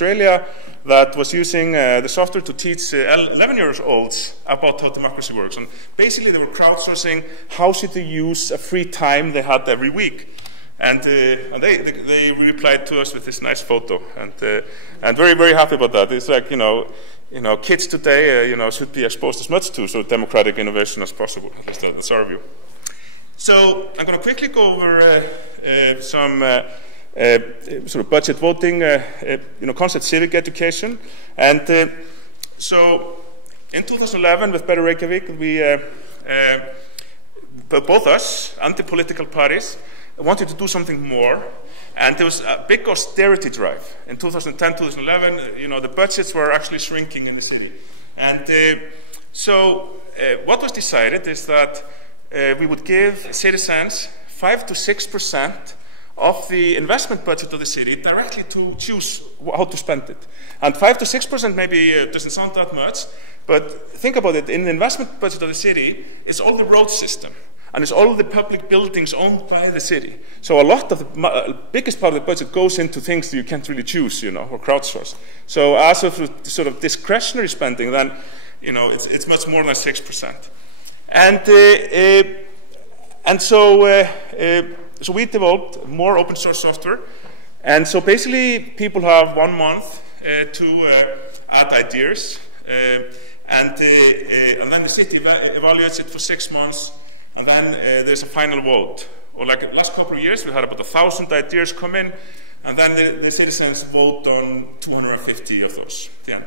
Australia that was using the software to teach 11-year-olds about how democracy works. And basically, they were crowdsourcing how should they use a free time they had every week. And they replied to us with this nice photo, and very, very happy about that. It's like, kids today, should be exposed as much to sort of democratic innovation as possible. At least that's our view. So I'm going to quickly go over some sort of budget voting, concept civic education. And so in 2011, with Better Reykjavik, we, both us and the political parties, wanted to do something more. And there was a big austerity drive. In 2010, 2011, the budgets were actually shrinking in the city. And so what was decided is that we would give citizens 5 to 6% of the investment budget of the city directly to choose how to spend it. And 5 to 6% maybe doesn't sound that much, but think about it. In the investment budget of the city, it's all the road system, and it's all the public buildings owned by the city. So a lot of the biggest part of the budget goes into things that you can't really choose, or crowdsource. So as of sort of discretionary spending, then it's much more than 6%. And so we developed more open source software. And so basically, people have 1 month to add ideas. And then the city evaluates it for 6 months. And then there's a final vote. Or like the last couple of years, we had about 1,000 ideas come in. And then the citizens vote on 250 of those. Yeah.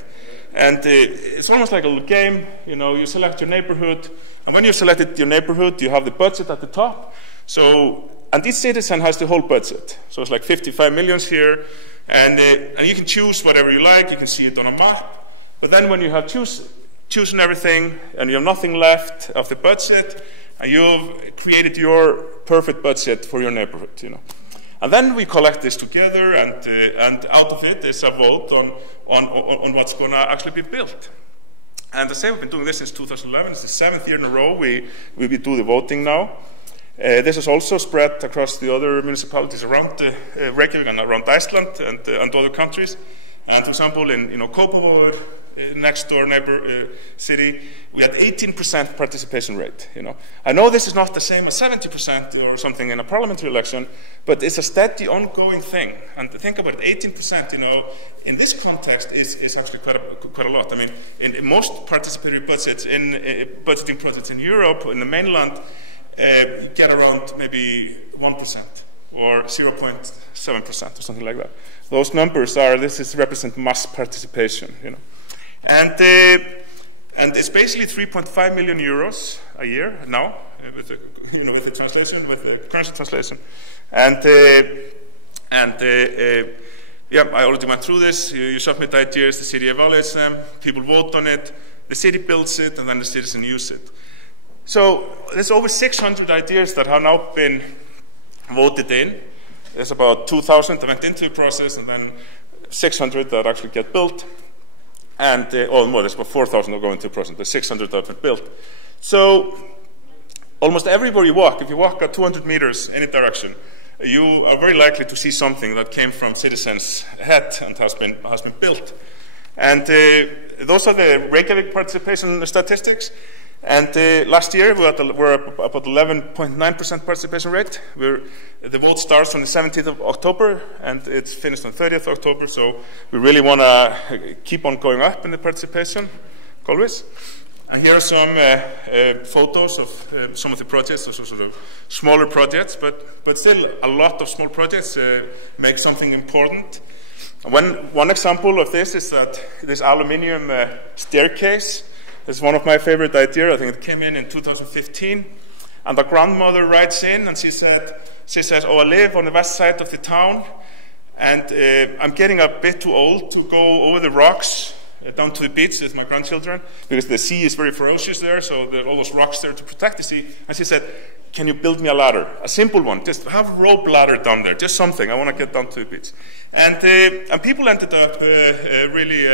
And it's almost like a little game. You select your neighborhood. And when you've selected your neighborhood, you have the budget at the top. And each citizen has the whole budget. So it's like 55 million here. And you can choose whatever you like. You can see it on a map. But then when you have chosen everything and you have nothing left of the budget, and you've created your perfect budget for your neighborhood, And then we collect this together, and out of it is a vote on what's going to actually be built. And I say we've been doing this since 2011. It's the 7th year in a row we do the voting now. This is also spread across the other municipalities around Reykjavik and around Iceland and other countries. And for example, in Kópavogur, next door neighbor city, we had 18% participation rate. I know this is not the same as 70% or something in a parliamentary election, but it's a steady, ongoing thing. And think about it, 18%, in this context is actually quite a lot. I mean, in most participatory budgets, budgeting projects in Europe, in the mainland, you get around maybe 1% or 0.7% or something like that. Those numbers represent mass participation, And it's basically 3.5 million euros a year now, with the translation, with the currency translation. Yeah, I already went through this. You submit ideas, the city evaluates them, people vote on it, the city builds it, and then the citizens use it. So there's over 600 ideas that have now been voted in. There's about 2,000 that went into the process, and then 600 that actually get built. And, there's about 4,000 that go into the process. There's 600 that have been built. So almost everywhere you walk, if you walk at 200 meters any direction, you are very likely to see something that came from citizens' head and has been built. And those are the Reykjavik participation statistics. And last year, we're about 11.9% participation rate. The vote starts on the 17th of October, and it's finished on 30th of October, so we really want to keep on going up in the participation, always. And here are some photos of some of the projects, those are sort of smaller projects, but still a lot of small projects make something important. One example of this is that this aluminium staircase is one of my favorite ideas. I think it came in 2015. And a grandmother writes in and she says, I live on the west side of the town, and I'm getting a bit too old to go over the rocks down to the beach with my grandchildren, because the sea is very ferocious there, so there are all those rocks there to protect the sea. And she said, can you build me a ladder? A simple one. Just have a rope ladder down there. Just something. I want to get down to the beach. And people ended up really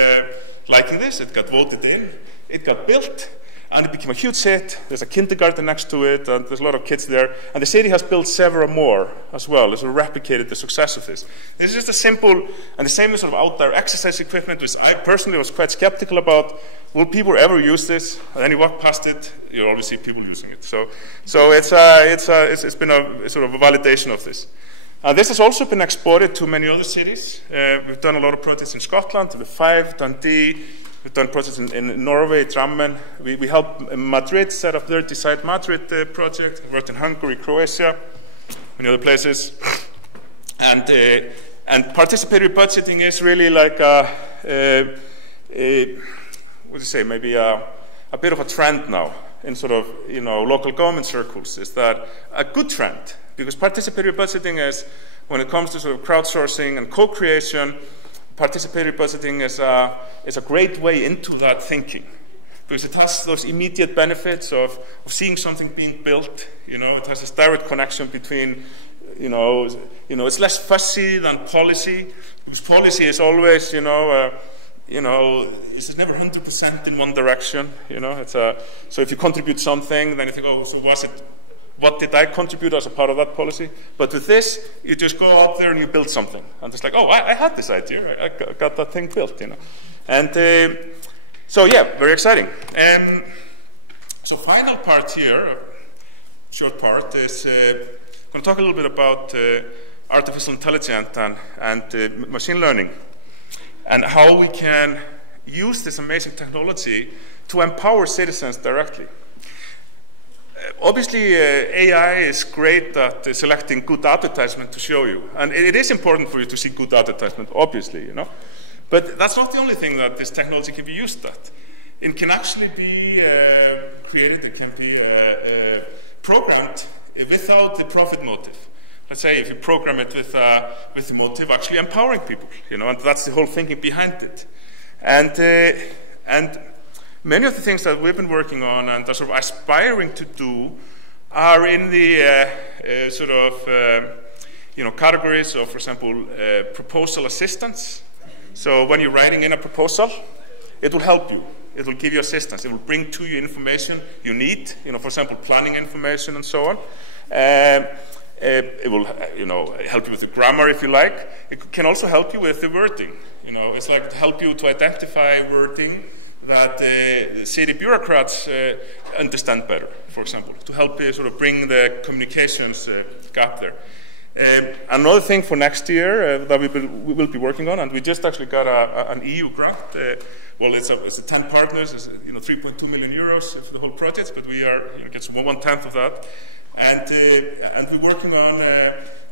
liking this. It got voted in. It got built. And it became a huge hit. There's a kindergarten next to it, and there's a lot of kids there. And the city has built several more as well, sort of replicated the success of this. This is just a simple, and the same sort of outdoor exercise equipment, which I personally was quite skeptical about. Will people ever use this? And then you walk past it, you always see people using it. So it's been a sort of a validation of this. This has also been exported to many other cities. We've done a lot of projects in Scotland, with Fife, Dundee. We've done projects in Norway, Drammen. We helped Madrid set up their Decide Madrid project. We worked in Hungary, Croatia, many other places. And participatory budgeting is really like what do you say, maybe a bit of a trend now in sort of, you know, local government circles. Is that a good trend? Because participatory budgeting is, when it comes to sort of crowdsourcing and co-creation, participatory budgeting is a great way into that thinking, because it has those immediate benefits of seeing something being built. You know, it has this direct connection between, you know, it's less fussy than policy, because policy is always, it's never 100% in one direction. You know, so if you contribute something, then you think, oh, so what did I contribute as a part of that policy? But with this, you just go out there and you build something. And it's like, oh, I had this idea. I got that thing built, you know. And so, yeah, very exciting. So final part here, short part, is going to talk a little bit about artificial intelligence and machine learning, and how we can use this amazing technology to empower citizens directly. Obviously, AI is great at selecting good advertisement to show you, and it is important for you to see good advertisement, obviously, you know. But that's not the only thing that this technology can be used at. It can actually be created, it can be programmed without the profit motive. Let's say if you program it with the motive actually empowering people, you know, and that's the whole thinking behind it. And many of the things that we've been working on and are sort of aspiring to do are in the categories of, for example, proposal assistance. So when you're writing in a proposal, it will help you. It will give you assistance. It will bring to you information you need, you know, for example, planning information and so on. It will, help you with the grammar if you like. It can also help you with the wording. You know, it's like to help you to identify wording that the city bureaucrats understand better, for example, to help sort of bring the communications gap there. Another thing for next year that we will be working on, and we just actually got an EU grant. Well, it's 10 partners, it's 3.2 million euros for the whole project, but we are gets 1/10 of that, and we're working on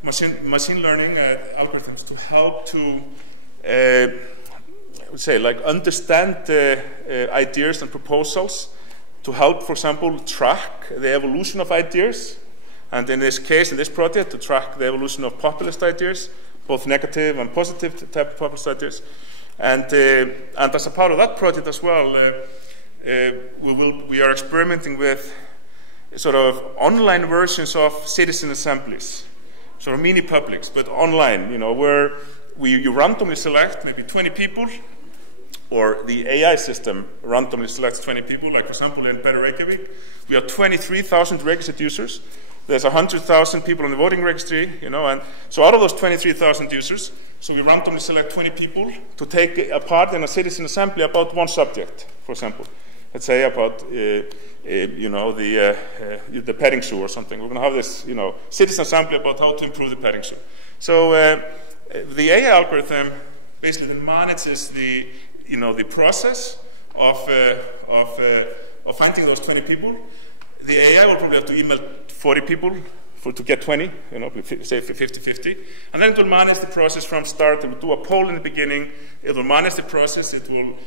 machine learning algorithms to help to I would say, like, understand ideas and proposals, to help, for example, track the evolution of ideas, and in this case, in this project, to track the evolution of populist ideas, both negative and positive type of populist ideas. And as a part of that project as well, we are experimenting with sort of online versions of citizen assemblies, sort of mini publics, but online, where you randomly select maybe 20 people, or the AI system randomly selects 20 people. Like, for example, in Reykjavik, we have 23,000 registered users. There's 100,000 people on the voting registry, and so out of those 23,000 users, so we randomly select 20 people to take a part in a citizen assembly about one subject, for example. Let's say about, the petting zoo or something. We're going to have this, citizen assembly about how to improve the petting zoo. So the AI algorithm basically manages the process of finding those 20 people. The AI will probably have to email 40 people to get 20, say 50-50. And then it will manage the process from start. It will do a poll in the beginning. It will manage the process. And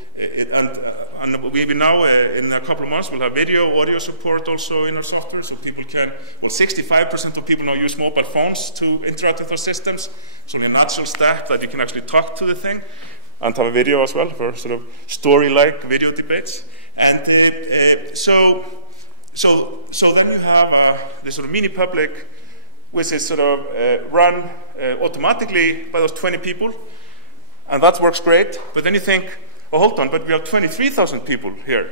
we now, in a couple of months, we'll have video, audio support also in our software. So people can, 65% of people now use mobile phones to interact with our systems. It's only a natural step that you can actually talk to the thing. And have a video as well for sort of story-like video debates. And so then you have this sort of mini public, which is sort of run automatically by those 20 people, and that works great. But then you think, oh, hold on, but we have 23,000 people here.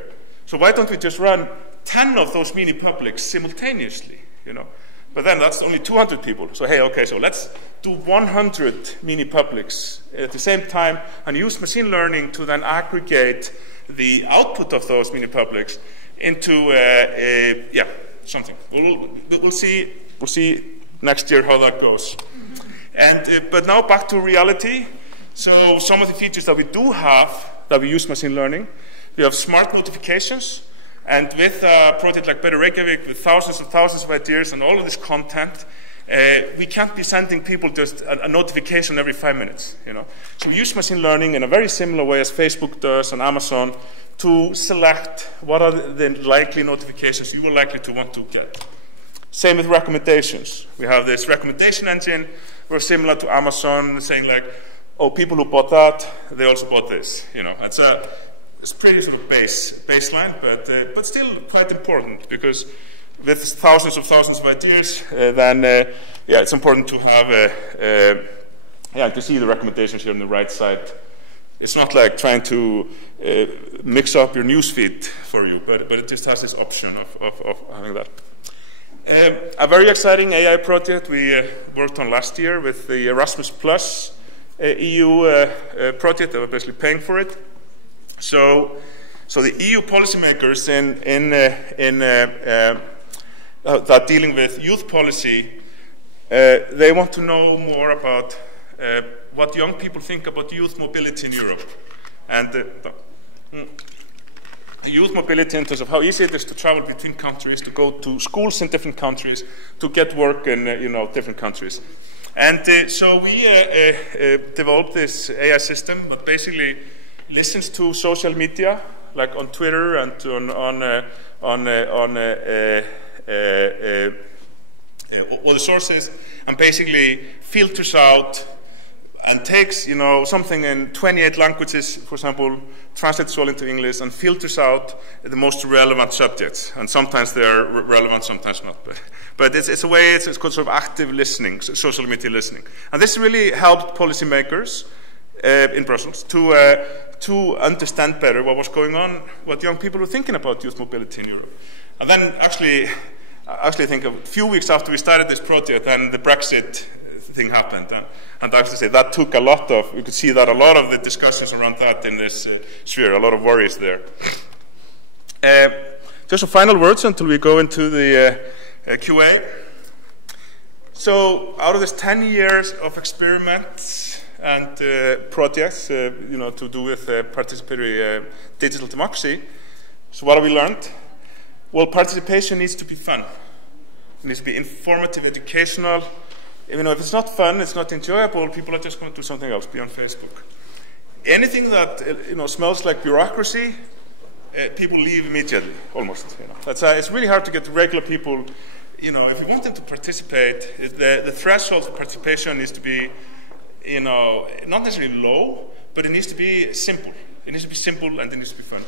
So why don't we just run 10 of those mini publics simultaneously, you know? But then that's only 200 people. So hey, okay, so let's do 100 mini publics at the same time and use machine learning to then aggregate the output of those mini publics into something. We'll see next year how that goes. And but now back to reality. So some of the features that we do have that we use machine learning, we have smart notifications. And with a project like Better Reykjavik, with thousands and thousands of ideas and all of this content, we can't be sending people just a notification every 5 minutes, you know. So we use machine learning in a very similar way as Facebook does and Amazon to select what are the likely notifications you are likely to want to get. Same with recommendations. We have this recommendation engine. We're similar to Amazon, saying like, oh, people who bought that, they also bought this, you know. It's pretty sort of baseline, but still quite important, because with thousands of ideas, then it's important to have to see the recommendations here on the right side. It's not like trying to mix up your newsfeed for you, but it just has this option of having that. A very exciting AI project we worked on last year with the Erasmus Plus EU project that we're basically paying for it. So the EU policymakers that are dealing with youth policy, they want to know more about what young people think about youth mobility in Europe, and youth mobility in terms of how easy it is to travel between countries, to go to schools in different countries, to get work in different countries. And so we developed this AI system that basically listens to social media, like on Twitter and on all the sources, and basically filters out and takes something in 28 languages, for example, translates all into English, and filters out the most relevant subjects. And sometimes they're relevant, sometimes not. But it's a way, it's called sort of active listening, social media listening. And this really helped policymakers in Brussels to understand better what was going on, what young people were thinking about youth mobility in Europe. And then actually I think a few weeks after we started this project, then the Brexit thing happened. And I have to say that took a lot of, you could see that a lot of the discussions around that in this sphere, a lot of worries there. Just some final words until we go into the QA. So out of this 10 years of experiments and projects, to do with participatory digital democracy, so what have we learned? Well, participation needs to be fun. It needs to be informative, educational. If it's not fun, it's not enjoyable, people are just going to do something else, be on Facebook. Anything that smells like bureaucracy, people leave immediately, almost. It's really hard to get regular people. If you want them to participate, the threshold for participation needs to be, not necessarily low, but it needs to be simple. It needs to be simple and it needs to be fun.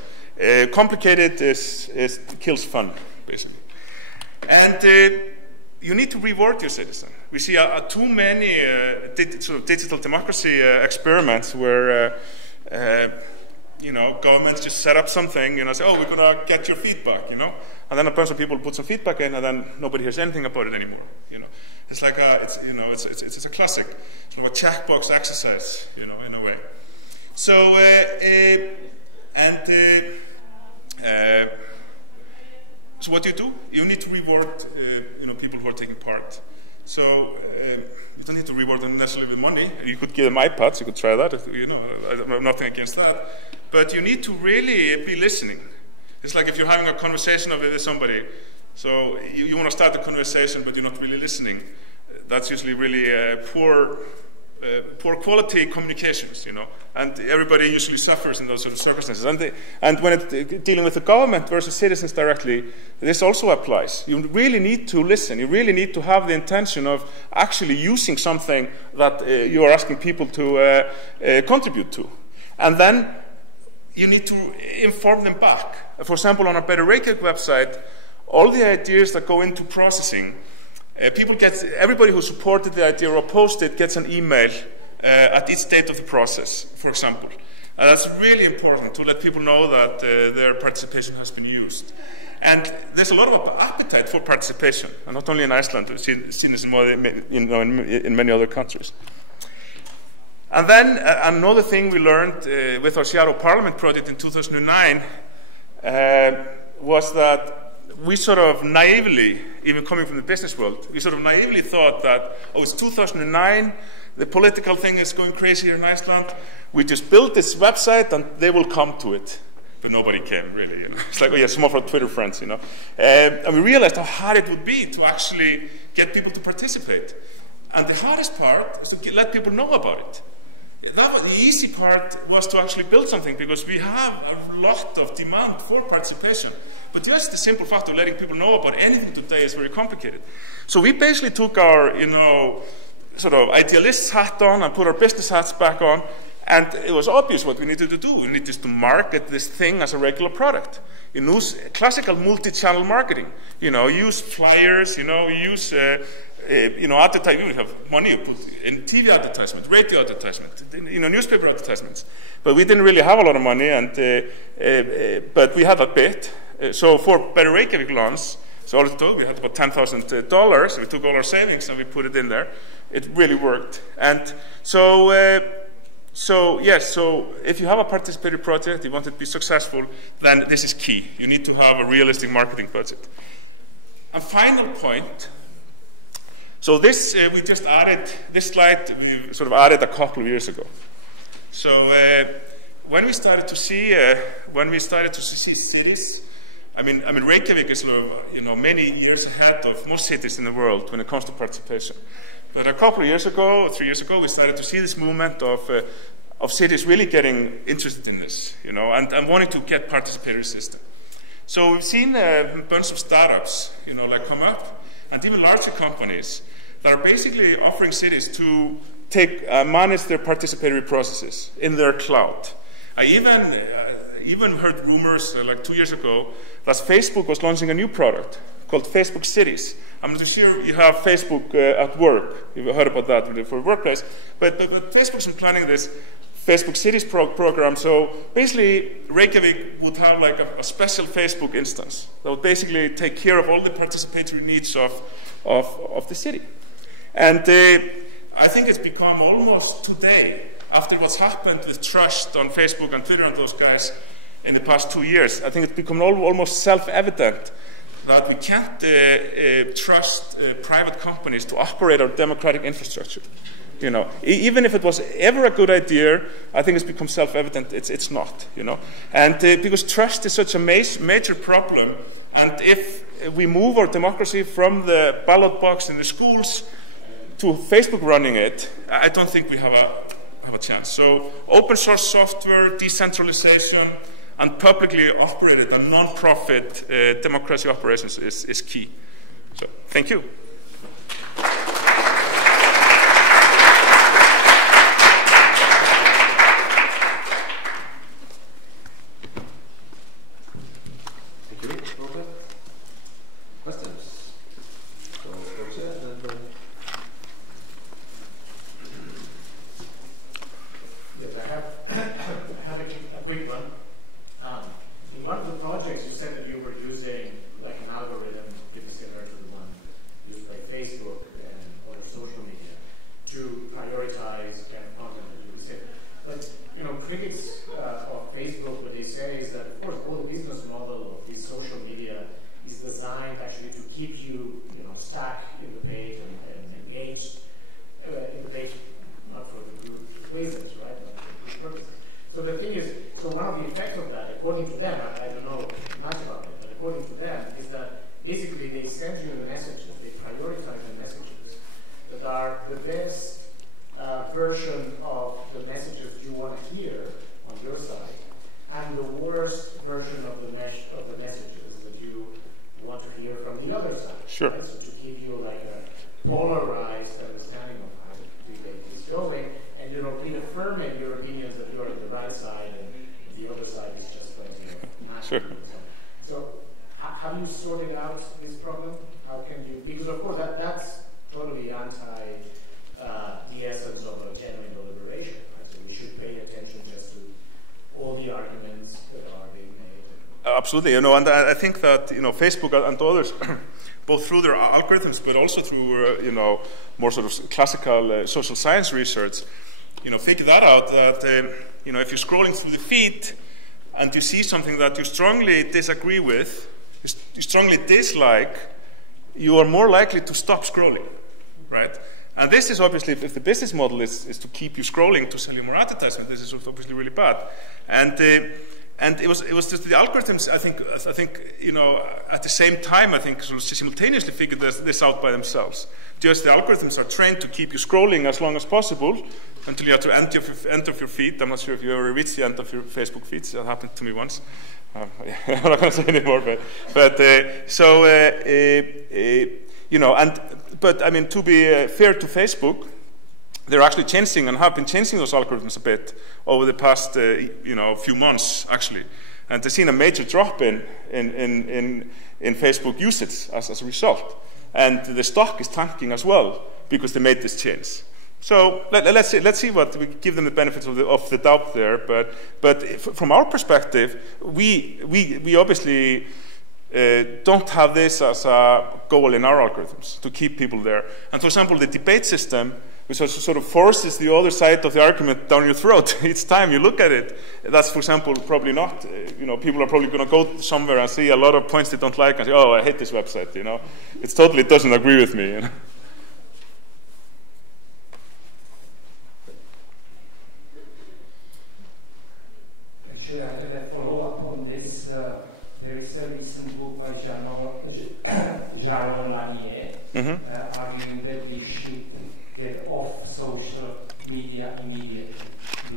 Complicated kills fun, basically. And you need to reward your citizen. We see too many sort of digital democracy experiments where governments just set up something, say, oh, we're going to get your feedback, and then a bunch of people put some feedback in, and then nobody hears anything about it anymore. It's like it's a classic sort of a checkbox exercise, in a way. So so what do? You need to reward people who are taking part. So you don't need to reward them necessarily with money. You could give them iPads. You could try that. I have nothing against that. But you need to really be listening. It's like if you're having a conversation with somebody. So you want to start the conversation, but you're not really listening. That's usually really poor quality communications, and everybody usually suffers in those sort of circumstances. And when it's dealing with the government versus citizens directly, this also applies. You really need to listen. You really need to have the intention of actually using something that you are asking people to contribute to. And then you need to inform them back. For example, on a Better Reykjavik website, all the ideas that go into processing, everybody who supported the idea or opposed it gets an email at each stage of the process, for example. That's really important to let people know that their participation has been used. And there's a lot of appetite for participation, and not only in Iceland, we've seen this in many other countries. And then another thing we learned with our Seattle Parliament project in 2009 was that we sort of naively, even coming from the business world, we sort of naively thought that, oh, it's 2009, the political thing is going crazy here in Iceland, we just build this website and they will come to it. But nobody came, really. You know? It's like, oh yeah, some of our Twitter friends, you know. And we realized how hard it would be to actually get people to participate. And the hardest part was to let people know about it. That was, the easy part was to actually build something, because we have a lot of demand for participation. But just the simple fact of letting people know about anything today is very complicated. So we basically took our, sort of idealist hat on and put our business hats back on. And it was obvious what we needed to do. We needed to market this thing as a regular product. Use classical multi-channel marketing. Use flyers. Use advertising. We have money put in TV advertisements, radio advertisements, newspaper advertisements. But we didn't really have a lot of money, and but we had a bit. So for Better Reykjavik launch, so all it took, we had about $10,000. We took all our savings and we put it in there. It really worked, and so if you have a participatory project, you want it to be successful, then this is key. You need to have a realistic marketing budget. A final point. So this, we just added, this slide we sort of added a couple of years ago. So when we started to see cities, I mean Reykjavik is sort of, many years ahead of most cities in the world when it comes to participation. But a couple of years ago, 3 years ago, we started to see this movement of cities really getting interested in this, and wanting to get participatory system. So we've seen a bunch of startups, come up, and even larger companies that are basically offering cities to manage their participatory processes in their cloud. I even heard rumors like 2 years ago that Facebook was launching a new product called Facebook Cities. I'm not sure you have Facebook at work. You've heard about that for workplace. But Facebook's been planning this Facebook Cities program. So basically, Reykjavik would have like a special Facebook instance that would basically take care of all the participatory needs of the city. And I think it's become almost today, after what's happened with trust on Facebook and Twitter and those guys in the past 2 years, I think it's become almost self-evident that we can't trust private companies to operate our democratic infrastructure. Even if it was ever a good idea, I think it's become self-evident it's not. And because trust is such a major problem, and if we move our democracy from the ballot box in the schools to Facebook running it, I don't think we have a chance. So open source software, decentralization, and publicly operated and non-profit democracy operations is key. So, thank you. Thank you, Robert. Questions? Yes, I have a quick one. In one of the projects, you said that you were using like an algorithm pretty similar to the one used by Facebook and other social media to prioritize kind of content that you receive. But critics of Facebook, what they say is that, of course, all the business model of this social media is designed actually to keep you, stuck in the page and engaged in the page, not for the good reasons, right? Not for good purposes. So the thing is, one of the effects of that, according to them, I don't know much about it, but according to them, is that basically they send you the messages, they prioritize the messages that are the best version of the messages you want to hear on your side, and the worst version of the messages that you want to hear from the other side. Sure. Right? So to give you like a polarized understanding of how the debate is going, and reaffirming your opinions that you're on the right side and the other side is just like Sure. So have you sorted out this problem? How can you? Because of course that's totally anti the essence of a genuine deliberation. Right? So we should pay attention just to absolutely. You know, and I think that, you know, Facebook and others, both through their algorithms, but also through, you know, more sort of classical social science research, you know, figure that out, that, you know, if you're scrolling through the feed and you see something that you strongly disagree with, you strongly dislike, you are more likely to stop scrolling, right? And this is obviously, if the business model is to keep you scrolling to sell you more advertisement, this is obviously really bad. And it was just the algorithms, I think, you know, at the same time, I think, sort of simultaneously figured this out by themselves. Just the algorithms are trained to keep you scrolling as long as possible until you have to end of your feed. I'm not sure if you ever reached the end of your Facebook feeds. That happened to me once. I'm not going to say anymore, you know, but I mean, to be fair to Facebook, they're actually changing and have been changing those algorithms a bit over the past, you know, few months actually, and they've seen a major drop in Facebook usage as a result, and the stock is tanking as well because they made this change. So let's see what we give them the benefits of the doubt there. But from our perspective, we obviously don't have this as a goal in our algorithms to keep people there. And for example, the debate system, which also sort of forces the other side of the argument down your throat each time you look at it. That's, for example, probably not. You know, people are probably going to go somewhere and see a lot of points they don't like and say, "Oh, I hate this website." You know, it totally doesn't agree with me. You know? Actually, I have a follow-up on this. There is a recent book by Jaron Lanier arguing that we should get off social media immediately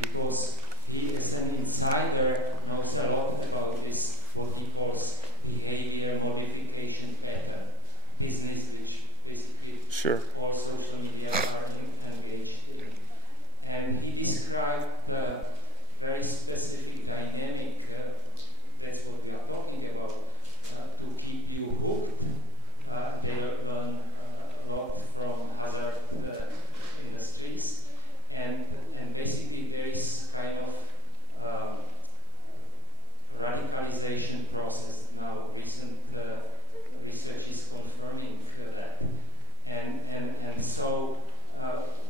because he, as an insider, knows a lot about this, what he calls behavior modification pattern, business which basically all social media are engaged in. And he described the very specific dynamic, that's what we are talking about, to keep you hooked. They learn a lot from hazard industries, and basically there is kind of radicalization process now. Recent research is confirming that, and so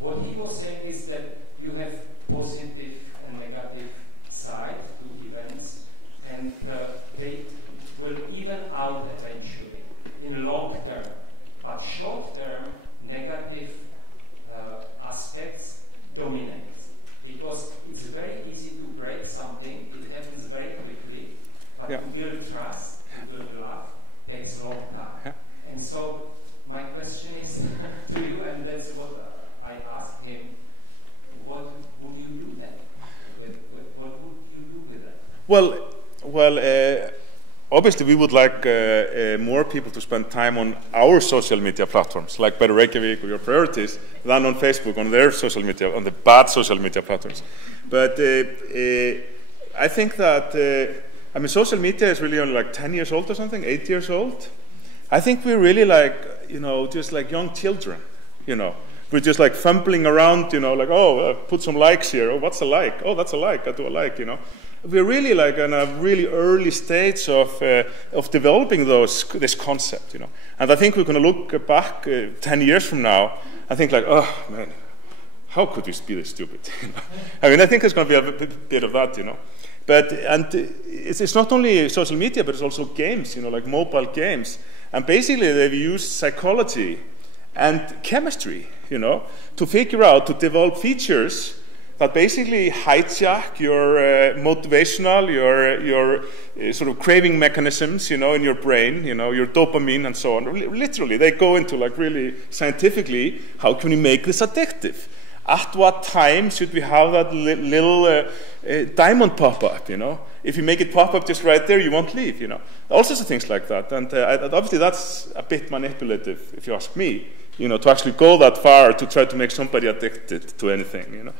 what he was saying is that you have positive and negative side to events, and they will even out eventually in long term, but short term negative aspects dominate because it's very easy to break something. It happens very quickly, but to build trust, to build love takes a long time. And so my question is to you, and that's what I asked him, what would you do then? What would you do with that? Well, obviously we would like more people to spend time on our social media platforms, like Better Reykjavik or Your Priorities, than on Facebook, on their social media, on the bad social media platforms. But I think that, I mean, social media is really only like 10 years old or something, 8 years old. I think we're really like, you know, just like young children, you know. We're just like fumbling around, you know, like, oh, put some likes here. Oh, what's a like? Oh, that's a like. I do a like, you know. We're really like in a really early stage of developing this concept, you know. And I think we're going to look back 10 years from now and think like, oh, man, how could we be this stupid? I mean, I think there's going to be a bit of that, you know. But, and it's not only social media, but it's also games, you know, like mobile games. And basically they've used psychology and chemistry, you know, to figure out, to develop features that basically hijack your motivational, your sort of craving mechanisms, you know, in your brain, you know, your dopamine and so on. Literally, they go into like really scientifically, how can we make this addictive? At what time should we have that little diamond pop up, you know? If you make it pop up just right there, you won't leave, you know? All sorts of things like that. And obviously that's a bit manipulative, if you ask me, you know, to actually go that far to try to make somebody addicted to anything, you know?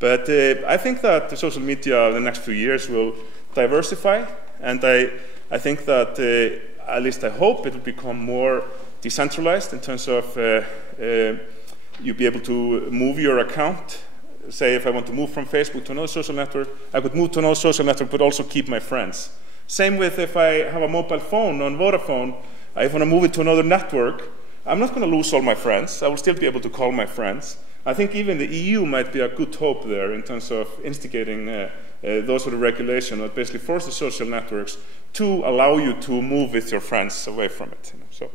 But I think that the social media in the next few years will diversify, and I think that, at least I hope, it will become more decentralized in terms of you'll be able to move your account. Say if I want to move from Facebook to another social network, I could move to another social network but also keep my friends. Same with if I have a mobile phone on Vodafone, if I want to move it to another network, I'm not going to lose all my friends. I will still be able to call my friends. I think even the EU might be a good hope there in terms of instigating those sort of regulation that basically force the social networks to allow you to move with your friends away from it. You know, so.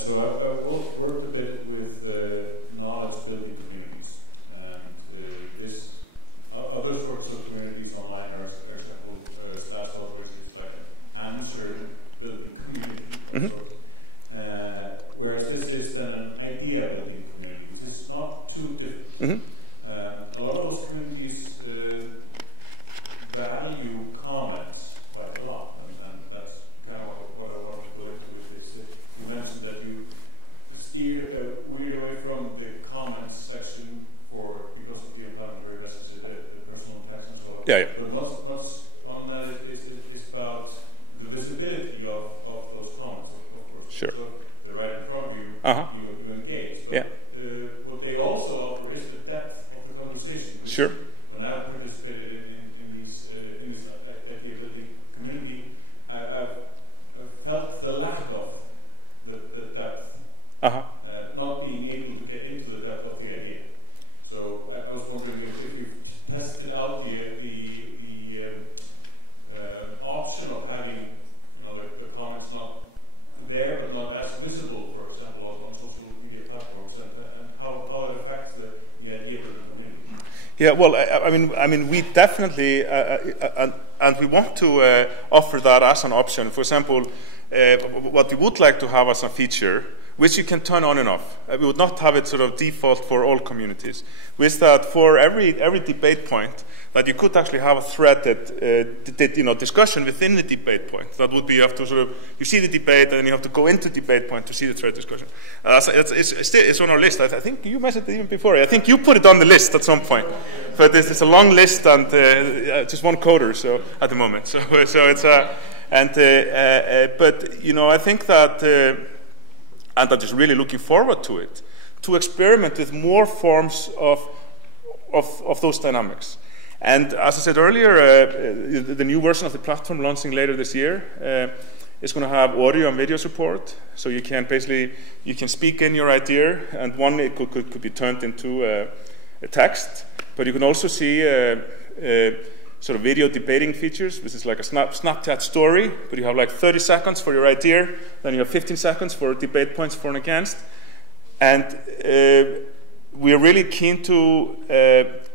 So I've worked a bit with knowledge building communities, and other sorts of communities online are, for example, Slashdot, which is like an answer building community. Whereas this is then an idea building community, which is not too different. A lot of those communities value comments quite a lot, and that's kind of what I want to go into with this. You mentioned that you weird away from the comments section because of the inflammatory messages, the personal attacks and so on. Yeah. But much on that is about the visibility of those comments, of course. Sure. So they're right in front of you, you engage. But, what they also offer is the depth of the conversation. Sure. When I've participated in this idea building community, I've felt the lack of the depth. Not being able to get into the depth of the idea. So I was wondering if you've tested out the option of having the comments not there but not as visible, for example, on social media platforms, and how it affects the idea of the community. Yeah, well, I mean, we definitely and we want to offer that as an option. For example, what we would like to have as a feature, which you can turn on and off. We would not have it sort of default for all communities. With that, for every debate point, that you could actually have a threaded discussion within the debate point. That would be you have to sort of, you see the debate and then you have to go into debate point to see the thread discussion. It's on our list. I think you mentioned it even before. I think you put it on the list at some point. But it's a long list and just one coder so at the moment. So it's but I think that. And I'm just really looking forward to it, to experiment with more forms of those dynamics. And as I said earlier, the new version of the platform launching later this year is going to have audio and video support. So you can speak in your idea, and one it could be turned into a text. But you can also see sort of video debating features, which is like a Snapchat story, but you have like 30 seconds for your idea, then you have 15 seconds for debate points for and against. And we are really keen to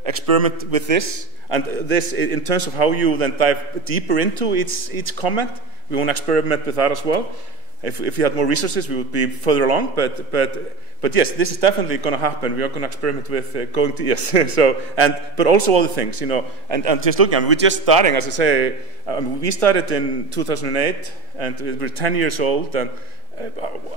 experiment with this, and this in terms of how you then dive deeper into each comment. We want to experiment with that as well. If you had more resources, we would be further along, but yes, this is definitely going to happen. We are going to experiment with going to, yes. But also other things, and just looking, we're just starting, as I say, we started in 2008, and we're 10 years old, and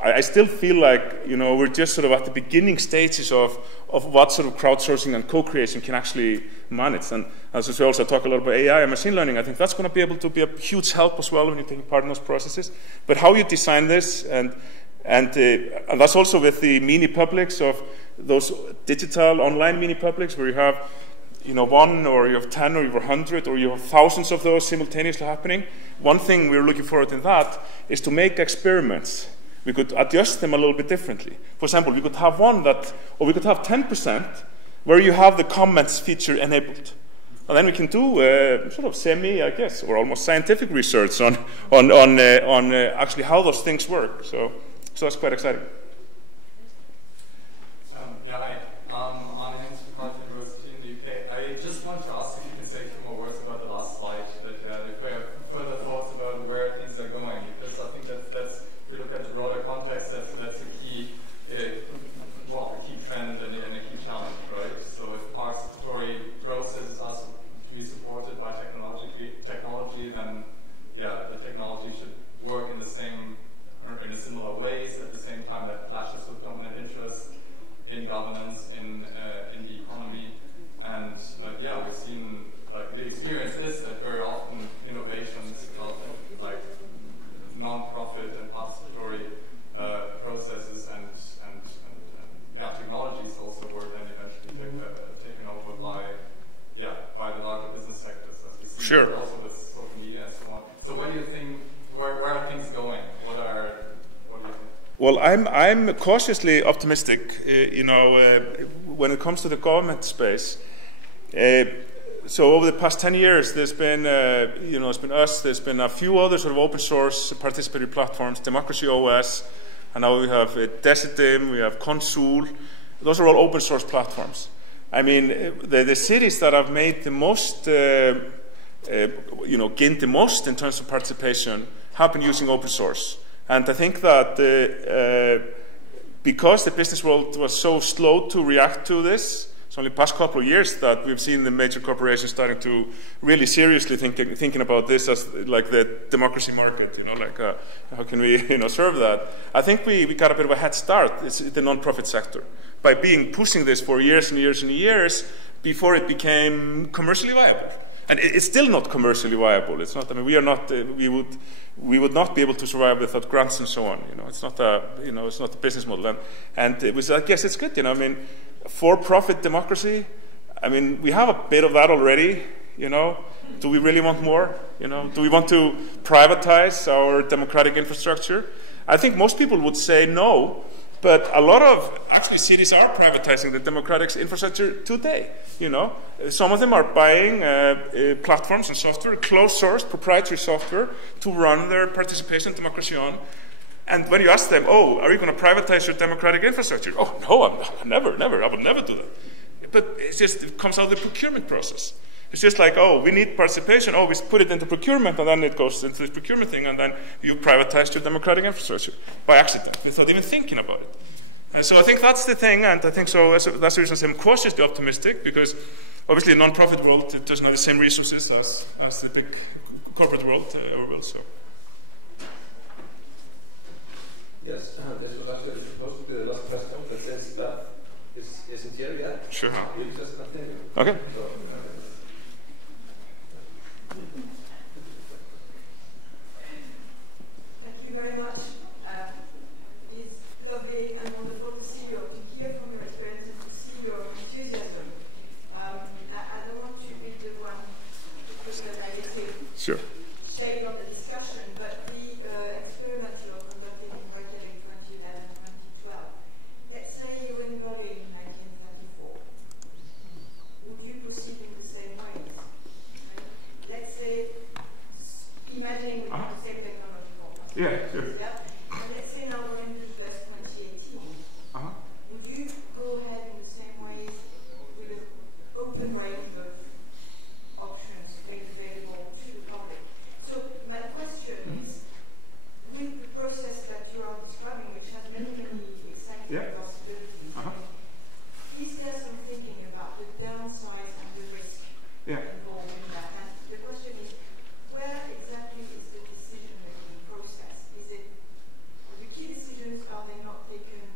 I still feel like, we're just sort of at the beginning stages of what sort of crowdsourcing and co-creation can actually manage. And as we also talk a lot about AI and machine learning, I think that's going to be able to be a huge help as well when you're taking part in those processes. But how you design this, and that's also with the mini publics of those digital online mini publics where you have, one or you have 10 or you have 100 or you have thousands of those simultaneously happening. One thing we're looking forward in that is to make experiments. We could adjust them a little bit differently. For example, we could have or we could have 10% where you have the comments feature enabled. And then we can do sort of semi, I guess, or almost scientific research on actually how those things work. So that's quite exciting. Hi. I'm Anticipatory University in the UK. I just want to ask if you can say a few more words about the last slide, that if we have further thoughts about where things are going, because I think that's if we look at the broader context, that's a key, a key trend and a key challenge, right? So if participatory processes are to be supported by technology, then the technology should work in the same or in a similar ways at the same time that Sure. but also with social media and so on. So what do you think, where are things going? What do you think? Well, I'm cautiously optimistic, when it comes to the government space. So over the past 10 years, there's been, it's been us, there's been a few other sort of open source participatory platforms, Democracy OS, and now we have Decidim, we have Consul. Those are all open source platforms. I mean, the cities that have made the most, gained the most in terms of participation have been using open source. And I think that because the business world was so slow to react to this, it's only the past couple of years that we've seen the major corporations starting to really seriously thinking about this as like the democracy market, how can we serve that? I think we got a bit of a head start. It's the non-profit sector by pushing this for years and years and years before it became commercially viable. And it's still not commercially viable. It's not. I mean, we are not. We would not be able to survive without grants and so on. It's not a. It's not a business model. And it was. I guess it's good. I mean, for-profit democracy. I mean, we have a bit of that already. Do we really want more? Do we want to privatize our democratic infrastructure? I think most people would say no. But a lot of, actually, cities are privatizing the democratic infrastructure today, Some of them are buying platforms and software, closed-source, proprietary software, to run their participation democracy on. And when you ask them, are you going to privatize your democratic infrastructure? Oh, no, never, I would never do that. But it comes out of the procurement process. It's just like, we need participation. We put it into procurement, and then it goes into the procurement thing, and then you privatize your democratic infrastructure by accident, without even thinking about it. And so I think that's the thing, and I think so. That's the reason I'm cautiously optimistic, because obviously the non-profit world doesn't have the same resources as the big corporate world. So. Yes, this was actually supposed to be the last question, but since that isn't here yet, sure. We'll just continue. Okay. So, very much. It's lovely and wonderful to see you, to hear from your experience and to see your enthusiasm. I don't want to be the one to put the negative shade on the discussion, but the experiment you're conducting in Reykjavik 2011-2012, let's say you were in Berlin in 1934. Would you proceed in the same ways? Let's say, imagining we have the same technology. Yeah, sure. Yeah. And let's say now we're in the US 2018. Would you go ahead in the same ways with an open range of options made available to the public? So my question is, with the process that you are describing, which has many, many exciting possibilities, is there some thinking about the downsides and the risk involved in that? And the question is, where exactly is the decision-making process? Is it the key decisions, are they not taken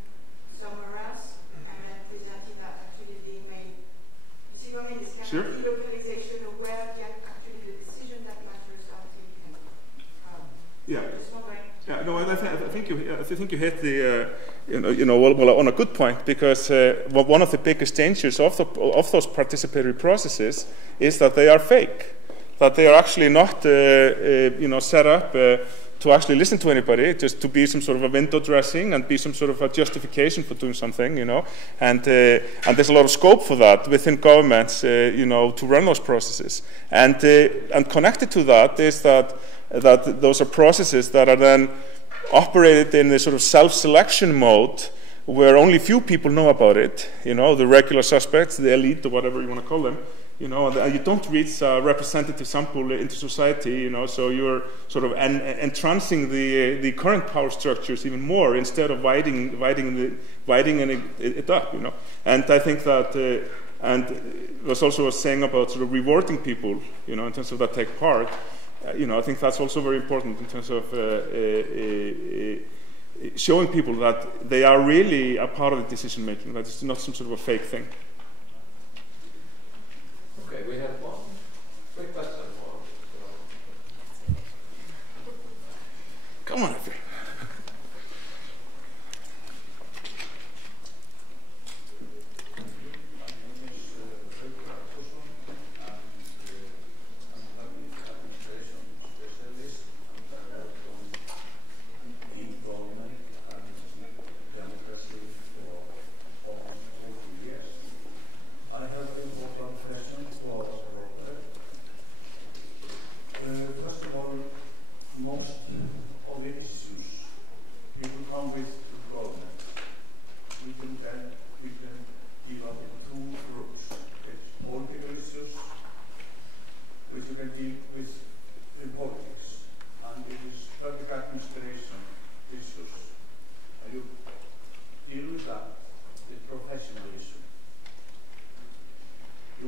somewhere else and then presented as actually being made? You see what I mean? This kind of delocalization of where actually the decision that matters are taken. Just wondering. Yeah, no, I think you hit the, well, on a good point, because one of the biggest dangers of those participatory processes is that they are fake. That they are actually not, set up to actually listen to anybody, just to be some sort of a window dressing and be some sort of a justification for doing something, And there's a lot of scope for that within governments, to run those processes. And connected to that is that those are processes that are then operated in this sort of self-selection mode, where only few people know about it. The regular suspects, the elite, or whatever you want to call them. And you don't reach a representative sample into society, so you're sort of entrancing the current power structures even more, instead of widening it up, And I think that, and was also saying about sort of rewarding people, in terms of that take part, I think that's also very important in terms of showing people that they are really a part of the decision making, that it's not some sort of a fake thing. Okay, we have one quick question. Come on up here.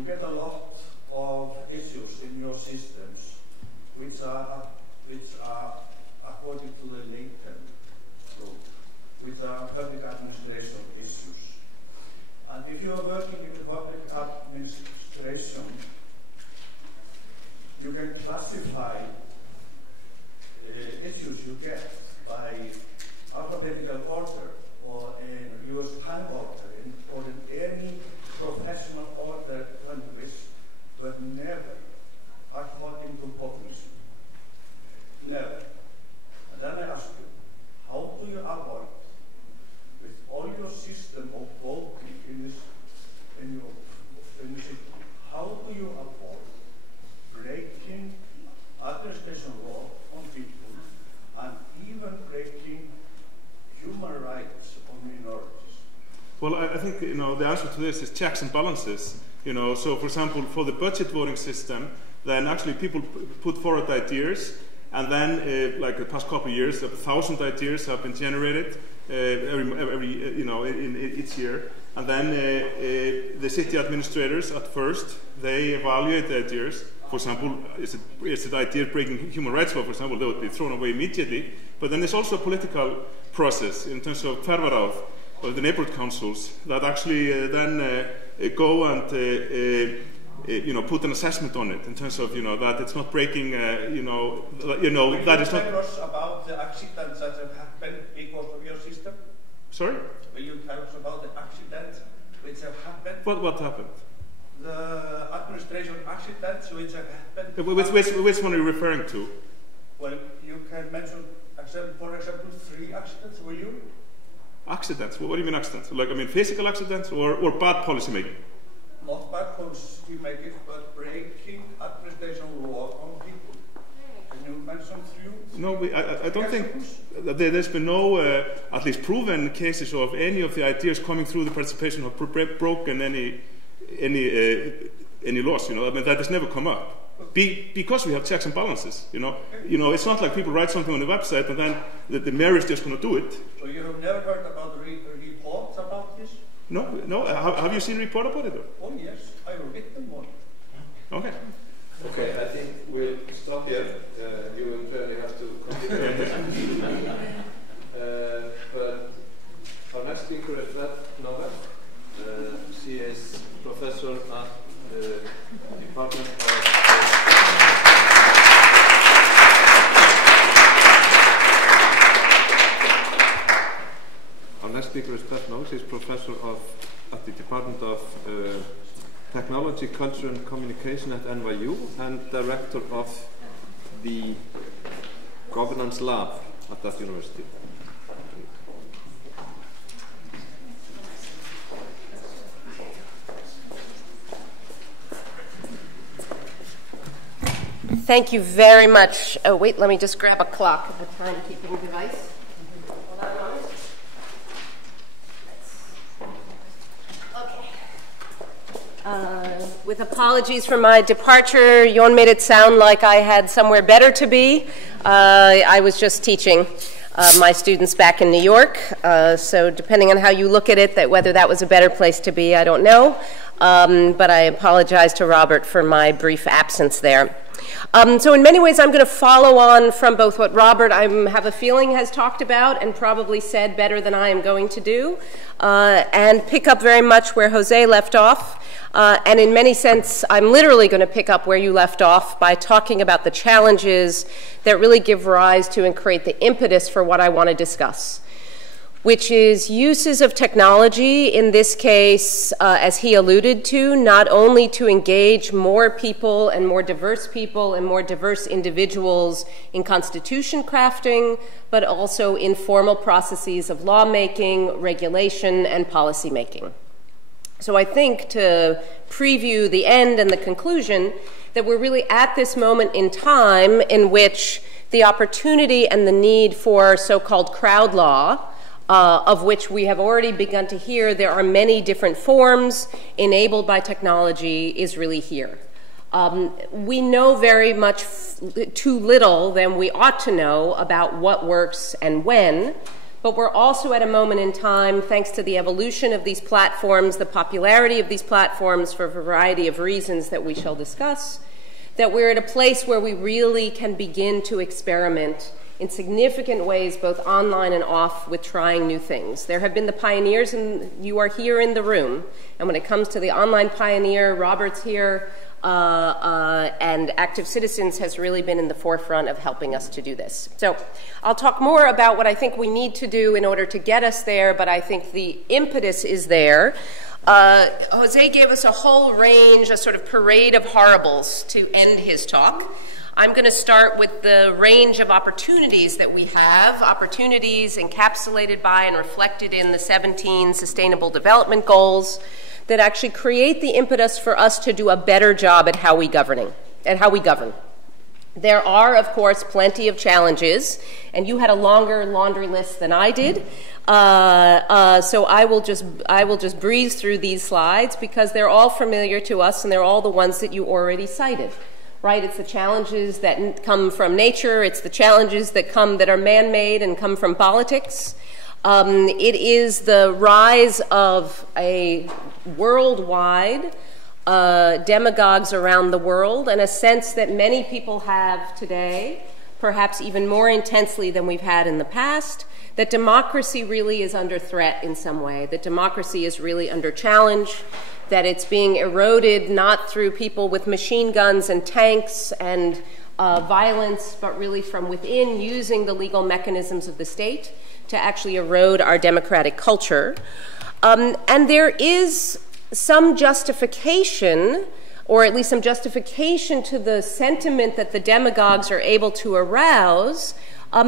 get a lot of issues in your systems which are according to the latent group, which are public administration issues. And if you are working in the public administration, you can classify issues you get by alphabetical order or in US time order or in any professional order language, but never according to populism. Never. And then I ask you, how do you avoid, with all your system of voting in your system, how do you avoid breaking administration law on people and even breaking human rights on minorities? Well, I think the answer to this is checks and balances. So for example, for the budget voting system, then actually people put forward ideas, and then like the past couple of years, 1,000 ideas have been generated in each year, and then the city administrators at first they evaluate the ideas. For example, is it idea breaking human rights law? For example, they would be thrown away immediately. But then there's also a political process in terms of Hverfaráð, or the neighborhood councils, that actually then go and put an assessment on it in terms of that it's not breaking that it's not. Will you tell us about the accidents that have happened because of your system? Sorry? Will you tell us about the accidents which have happened? What happened? The administration accidents which have happened. Which one are you referring to? Well, you can mention, for example, 3 accidents, will you? Accidents? What do you mean accidents? Like, physical accidents or bad policy making? Not bad policy making, but breaking administration law on people. Can you mention 3? No, I don't think that there's been no, at least proven cases of any of the ideas coming through the participation have broken any laws. That has never come up. Because we have checks and balances. It's not like people write something on the website and then the mayor is just going to do it. So you have never heard about reports about this? No. Have you seen a report about it? Oh yes, I have written one. Okay. Okay, I think we'll stop here. You will clearly have to continue. But our next speaker is Red Nova. She is professor at the Department of Our next speaker is Beth Nova. She is professor at the Department of Technology, Culture and Communication at NYU and director of the Governance Lab at that university. Thank you very much. Oh, wait, let me just grab a clock, a timekeeping device. Hold on a moment. Okay. With apologies for my departure, Jon made it sound like I had somewhere better to be. I was just teaching my students back in New York, so depending on how you look at it, whether that was a better place to be, I don't know. But I apologize to Robert for my brief absence there. So in many ways, I'm going to follow on from both what Robert, I have a feeling, has talked about and probably said better than I am going to do, and pick up very much where Jose left off. And in many sense, I'm literally going to pick up where you left off by talking about the challenges that really give rise to and create the impetus for what I want to discuss, which is uses of technology, in this case, as he alluded to, not only to engage more people and more diverse individuals in constitution crafting, but also in formal processes of lawmaking, regulation, and policy making. So I think, to preview the end and the conclusion, that we're really at this moment in time in which the opportunity and the need for so-called crowd law, of which we have already begun to hear there are many different forms enabled by technology, is really here. We know very much too little than we ought to know about what works and when, but we're also at a moment in time, thanks to the evolution of these platforms, the popularity of these platforms for a variety of reasons that we shall discuss, that we're at a place where we really can begin to experiment in significant ways, both online and off, with trying new things. There have been the pioneers, and you are here in the room. And when it comes to the online pioneer, Robert's here, and Active Citizens has really been in the forefront of helping us to do this. So I'll talk more about what I think we need to do in order to get us there, but I think the impetus is there. Jose gave us a whole range, a sort of parade of horribles to end his talk. I'm going to start with the range of opportunities that we have, opportunities encapsulated by and reflected in the 17 Sustainable Development Goals that actually create the impetus for us to do a better job at how we govern. There are, of course, plenty of challenges, and you had a longer laundry list than I did. So I will just breeze through these slides because they're all familiar to us, and they're all the ones that you already cited. Right? It's the challenges that come from nature. It's the challenges that are man-made and come from politics. It is the rise of a worldwide demagogues around the world, and a sense that many people have today, perhaps even more intensely than we've had in the past, that democracy really is under threat in some way, that democracy is really under challenge, that it's being eroded not through people with machine guns and tanks and violence, but really from within, using the legal mechanisms of the state to actually erode our democratic culture. And there is some justification, or at least some justification to the sentiment that the demagogues are able to arouse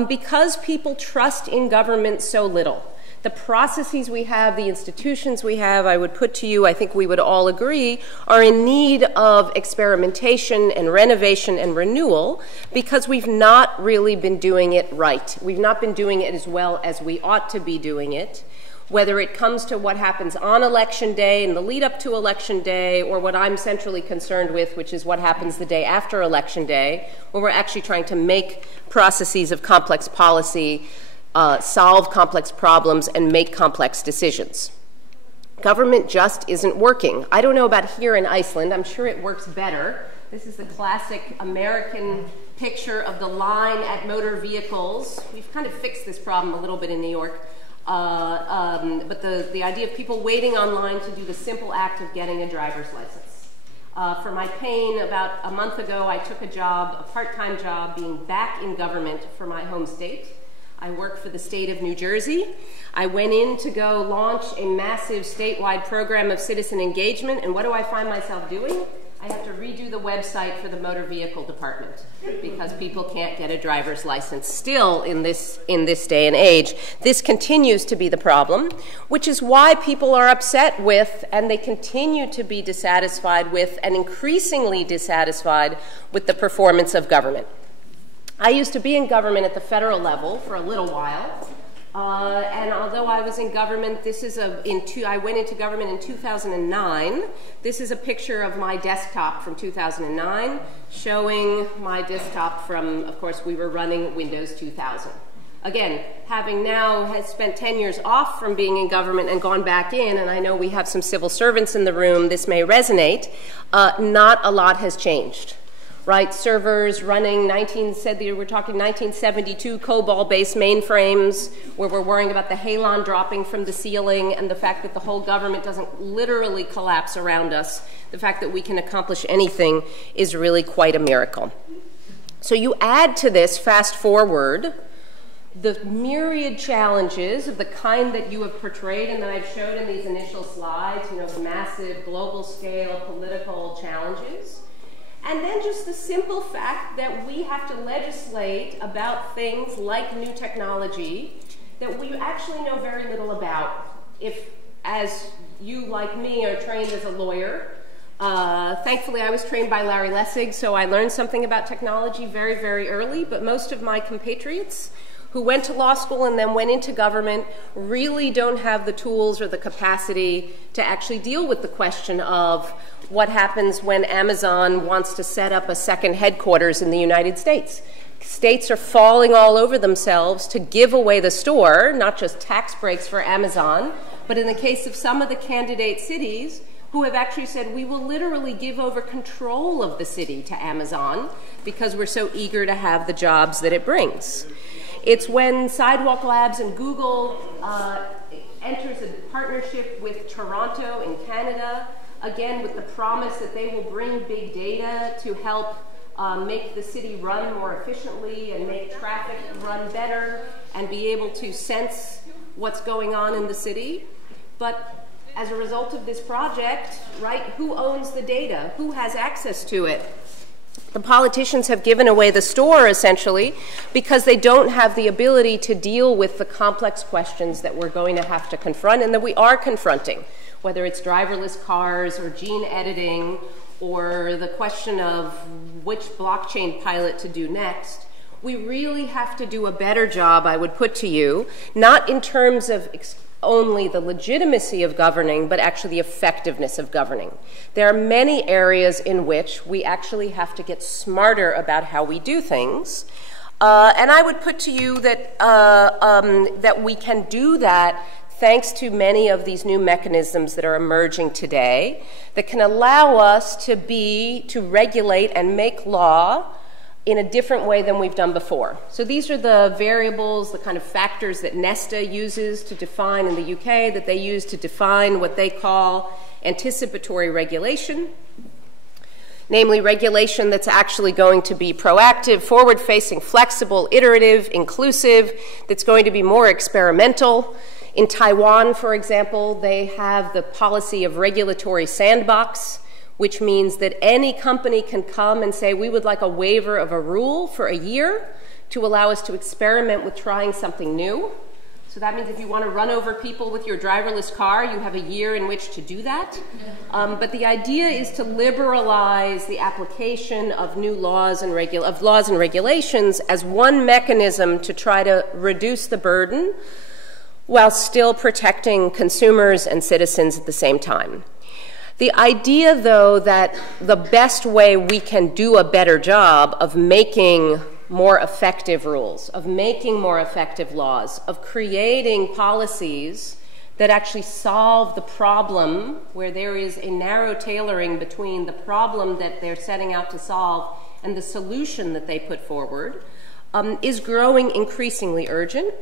because people trust in government so little. The processes we have, the institutions we have, I would put to you, I think we would all agree, are in need of experimentation and renovation and renewal because we've not really been doing it right. We've not been doing it as well as we ought to be doing it, whether it comes to what happens on Election Day and the lead up to Election Day, or what I'm centrally concerned with, which is what happens the day after Election Day, where we're actually trying to make processes of complex policy solve complex problems and make complex decisions. Government just isn't working. I don't know about here in Iceland. I'm sure it works better. This is the classic American picture of the line at motor vehicles. We've kind of fixed this problem a little bit in New York. But the idea of people waiting online to do the simple act of getting a driver's license. For my pain, about a month ago, I took a job, a part-time job, being back in government for my home state. I work for the state of New Jersey. I went in to go launch a massive statewide program of citizen engagement, and what do I find myself doing? I have to redo the website for the motor vehicle department because people can't get a driver's license still in this day and age. This continues to be the problem, which is why people are upset with, and they continue to be dissatisfied with, and increasingly dissatisfied with the performance of government. I used to be in government at the federal level for a little while, and although I was in government, I went into government in 2009. This is a picture of my desktop from 2009, showing my desktop from, of course, we were running Windows 2000. Again, having now spent 10 years off from being in government and gone back in, and I know we have some civil servants in the room, this may resonate, not a lot has changed. Right, servers running we're talking 1972 COBOL-based mainframes where we're worrying about the halon dropping from the ceiling and the fact that the whole government doesn't literally collapse around us. The fact that we can accomplish anything is really quite a miracle. So you add to this, fast forward, the myriad challenges of the kind that you have portrayed and that I've showed in these initial slides, the massive global scale political challenges. And then just the simple fact that we have to legislate about things like new technology that we actually know very little about. If, as you like me, are trained as a lawyer, thankfully I was trained by Larry Lessig, so I learned something about technology very, very early, but most of my compatriots who went to law school and then went into government really don't have the tools or the capacity to actually deal with the question of what happens when Amazon wants to set up a second headquarters in the United States. States are falling all over themselves to give away the store, not just tax breaks for Amazon, but in the case of some of the candidate cities who have actually said, we will literally give over control of the city to Amazon because we're so eager to have the jobs that it brings. It's when Sidewalk Labs and Google enters a partnership with Toronto in Canada, again with the promise that they will bring big data to help make the city run more efficiently and make traffic run better and be able to sense what's going on in the city. But as a result of this project, right, who owns the data? Who has access to it? The politicians have given away the store, essentially, because they don't have the ability to deal with the complex questions that we're going to have to confront and that we are confronting, whether it's driverless cars or gene editing or the question of which blockchain pilot to do next. We really have to do a better job, I would put to you, not in terms of only the legitimacy of governing, but actually the effectiveness of governing. There are many areas in which we actually have to get smarter about how we do things. And I would put to you that, that we can do that thanks to many of these new mechanisms that are emerging today that can allow us to regulate and make law in a different way than we've done before. So these are the variables, the kind of factors that Nesta uses to define in the UK, that they use to define what they call anticipatory regulation, namely regulation that's actually going to be proactive, forward-facing, flexible, iterative, inclusive, that's going to be more experimental. In Taiwan, for example, they have the policy of regulatory sandbox, which means that any company can come and say, we would like a waiver of a rule for a year to allow us to experiment with trying something new. So that means if you want to run over people with your driverless car, you have a year in which to do that. But the idea is to liberalize the application of new laws and regulations as one mechanism to try to reduce the burden while still protecting consumers and citizens at the same time. The idea, though, that the best way we can do a better job of making more effective rules, of making more effective laws, of creating policies that actually solve the problem where there is a narrow tailoring between the problem that they're setting out to solve and the solution that they put forward, is growing increasingly urgent,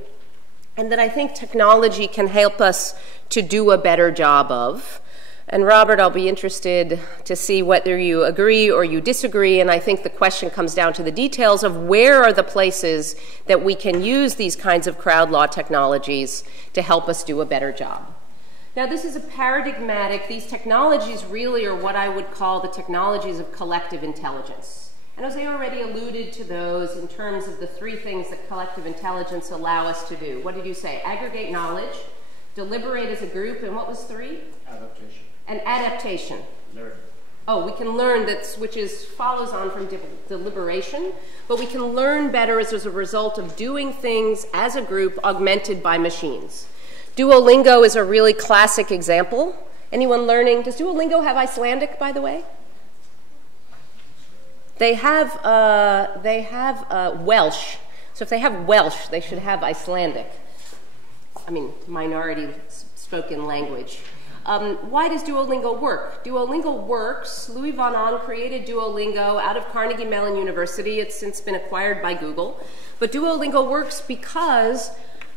and that I think technology can help us to do a better job of. And Robert, I'll be interested to see whether you agree or you disagree, and I think the question comes down to the details of where are the places that we can use these kinds of crowd law technologies to help us do a better job. Now, this is a paradigmatic, these technologies really are what I would call the technologies of collective intelligence. And Jose already alluded to those in terms of the three things that collective intelligence allow us to do. What did you say? Aggregate knowledge, deliberate as a group, and what was three? Adaptation. And adaptation. Learn. Oh, we can learn, which follows on from deliberation, but we can learn better as a result of doing things as a group augmented by machines. Duolingo is a really classic example. Anyone learning? Does Duolingo have Icelandic, by the way? They have Welsh. So if they have Welsh, they should have Icelandic. I mean, minority spoken language. Why does Duolingo work? Duolingo works. Louis Van Ahn created Duolingo out of Carnegie Mellon University. It's since been acquired by Google. But Duolingo works because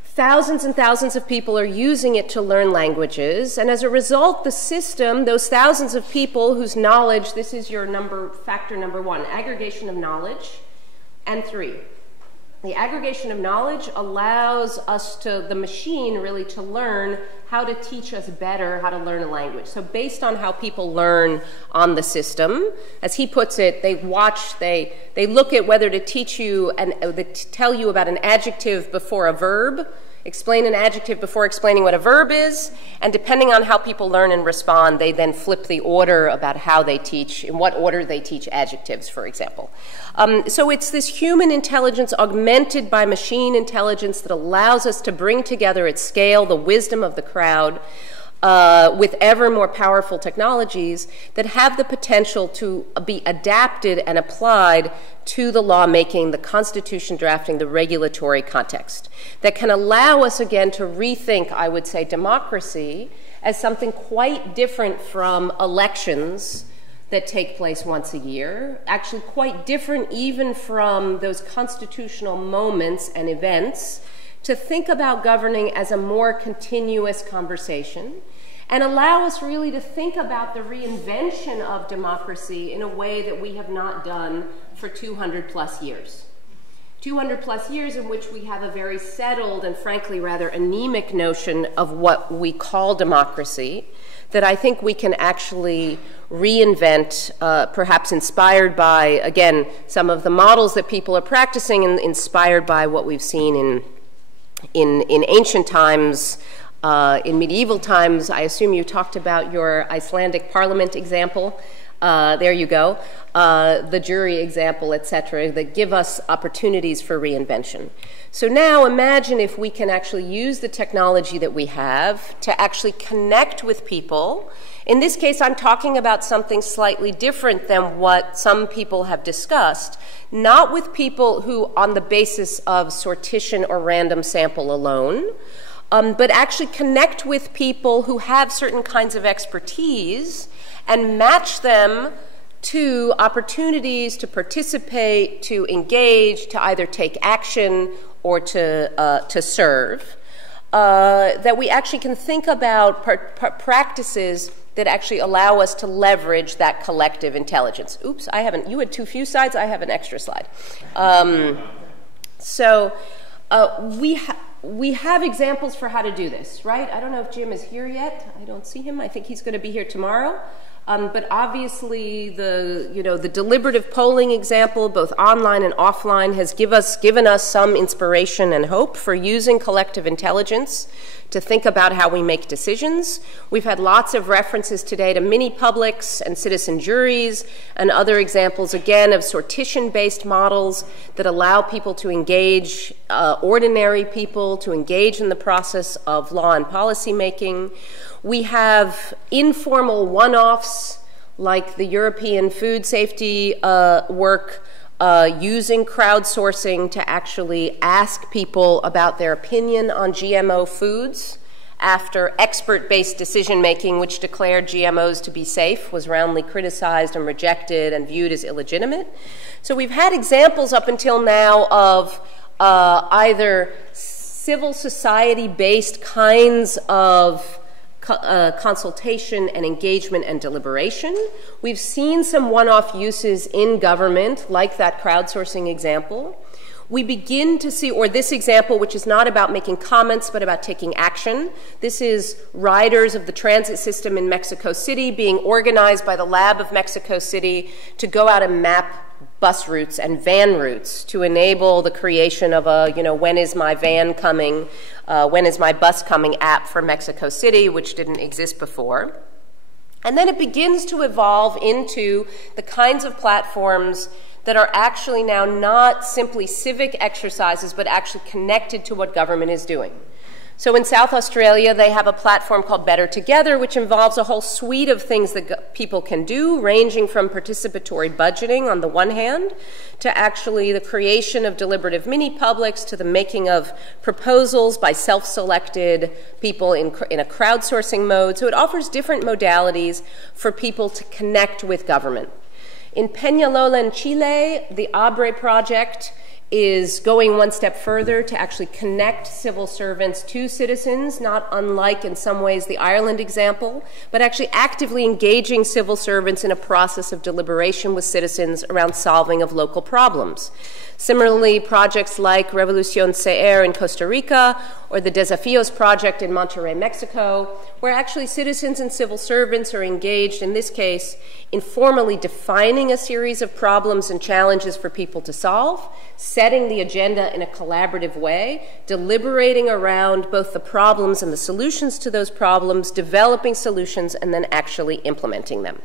thousands and thousands of people are using it to learn languages. And as a result, the system, those thousands of people whose knowledge, this is your factor number one, aggregation of knowledge, and three. The aggregation of knowledge allows the machine really to learn how to teach us better how to learn a language. So based on how people learn on the system, as he puts it, they look at whether to teach you tell you about an adjective before a verb, explain an adjective before explaining what a verb is, and depending on how people learn and respond, they then flip the order about how they teach, in what order they teach adjectives, for example. So it's this human intelligence augmented by machine intelligence that allows us to bring together at scale the wisdom of the crowd with ever more powerful technologies that have the potential to be adapted and applied to the lawmaking, the constitution drafting, the regulatory context, that can allow us again to rethink, I would say, democracy as something quite different from elections that take place once a year, actually quite different even from those constitutional moments and events, to think about governing as a more continuous conversation and allow us really to think about the reinvention of democracy in a way that we have not done for 200 plus years. 200 plus years in which we have a very settled and frankly rather anemic notion of what we call democracy that I think we can actually reinvent, perhaps inspired by, again, some of the models that people are practicing and inspired by what we've seen in ancient times, in medieval times. I assume you talked about your Icelandic parliament example. There you go. The jury example, etc., that give us opportunities for reinvention. So now imagine if we can actually use the technology that we have to actually connect with people. In this case, I'm talking about something slightly different than what some people have discussed, not with people who, on the basis of sortition or random sample alone, but actually connect with people who have certain kinds of expertise and match them to opportunities to participate, to engage, to either take action or to serve, that we actually can think about practices that actually allow us to leverage that collective intelligence. Oops, you had too few slides, I have an extra slide. We have examples for how to do this, right? I don't know if Jim is here yet. I don't see him. I think he's going to be here tomorrow. But obviously, the deliberative polling example, both online and offline, has given us some inspiration and hope for using collective intelligence to think about how we make decisions. We've had lots of references today to mini-publics and citizen juries and other examples, again, of sortition-based models that allow people to engage, ordinary people to engage in the process of law and policy making. We have informal one-offs like the European food safety work, using crowdsourcing to actually ask people about their opinion on GMO foods after expert-based decision-making, which declared GMOs to be safe, was roundly criticized and rejected and viewed as illegitimate. So we've had examples up until now of either civil society-based kinds of consultation and engagement and deliberation. We've seen some one-off uses in government, like that crowdsourcing example. We begin to see, or this example, which is not about making comments, but about taking action. This is riders of the transit system in Mexico City being organized by the Lab of Mexico City to go out and map bus routes and van routes to enable the creation of a, when is my van coming, when is my bus coming app for Mexico City, which didn't exist before. And then it begins to evolve into the kinds of platforms that are actually now not simply civic exercises, but actually connected to what government is doing. So in South Australia, they have a platform called Better Together, which involves a whole suite of things that people can do, ranging from participatory budgeting on the one hand, to actually the creation of deliberative mini-publics, to the making of proposals by self-selected people in a crowdsourcing mode. So it offers different modalities for people to connect with government. In Peñalola in Chile, the Abre project is going one step further to actually connect civil servants to citizens, not unlike in some ways the Ireland example, but actually actively engaging civil servants in a process of deliberation with citizens around solving of local problems. Similarly, projects like Revolución CR in Costa Rica or the Desafíos project in Monterrey, Mexico, where actually citizens and civil servants are engaged, in this case, in formally defining a series of problems and challenges for people to solve, setting the agenda in a collaborative way, deliberating around both the problems and the solutions to those problems, developing solutions, and then actually implementing them.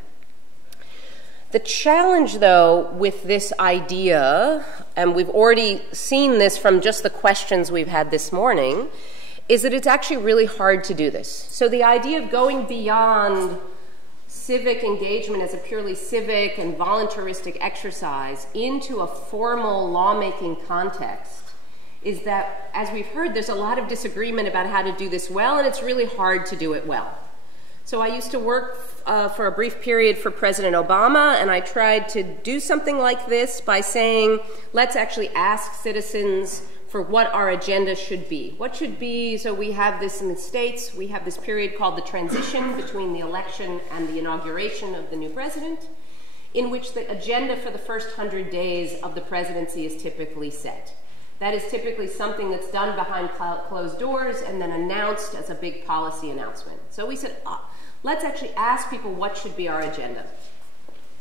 The challenge, though, with this idea, and we've already seen this from just the questions we've had this morning, is that it's actually really hard to do this. So the idea of going beyond civic engagement as a purely civic and voluntaristic exercise into a formal lawmaking context is that, as we've heard, there's a lot of disagreement about how to do this well, and it's really hard to do it well. So I used to work for a brief period for President Obama, and I tried to do something like this by saying, let's actually ask citizens for what our agenda should be. What should be, so we have this in the States, we have this period called the transition between the election and the inauguration of the new president, in which the agenda for the first 100 days of the presidency is typically set. That is typically something that's done behind closed doors and then announced as a big policy announcement. So we said, let's actually ask people what should be our agenda.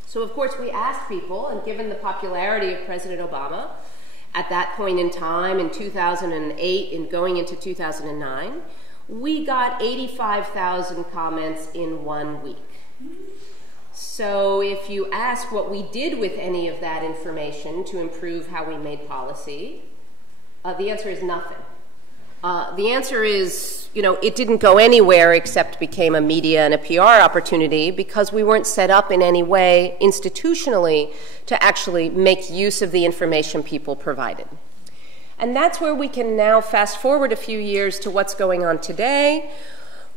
So of course we asked people, and given the popularity of President Obama, at that point in time, in 2008 and going into 2009, we got 85,000 comments in 1 week. So if you ask what we did with any of that information to improve how we made policy, the answer is nothing. The answer is, it didn't go anywhere except became a media and a PR opportunity because we weren't set up in any way institutionally to actually make use of the information people provided. And that's where we can now fast forward a few years to what's going on today,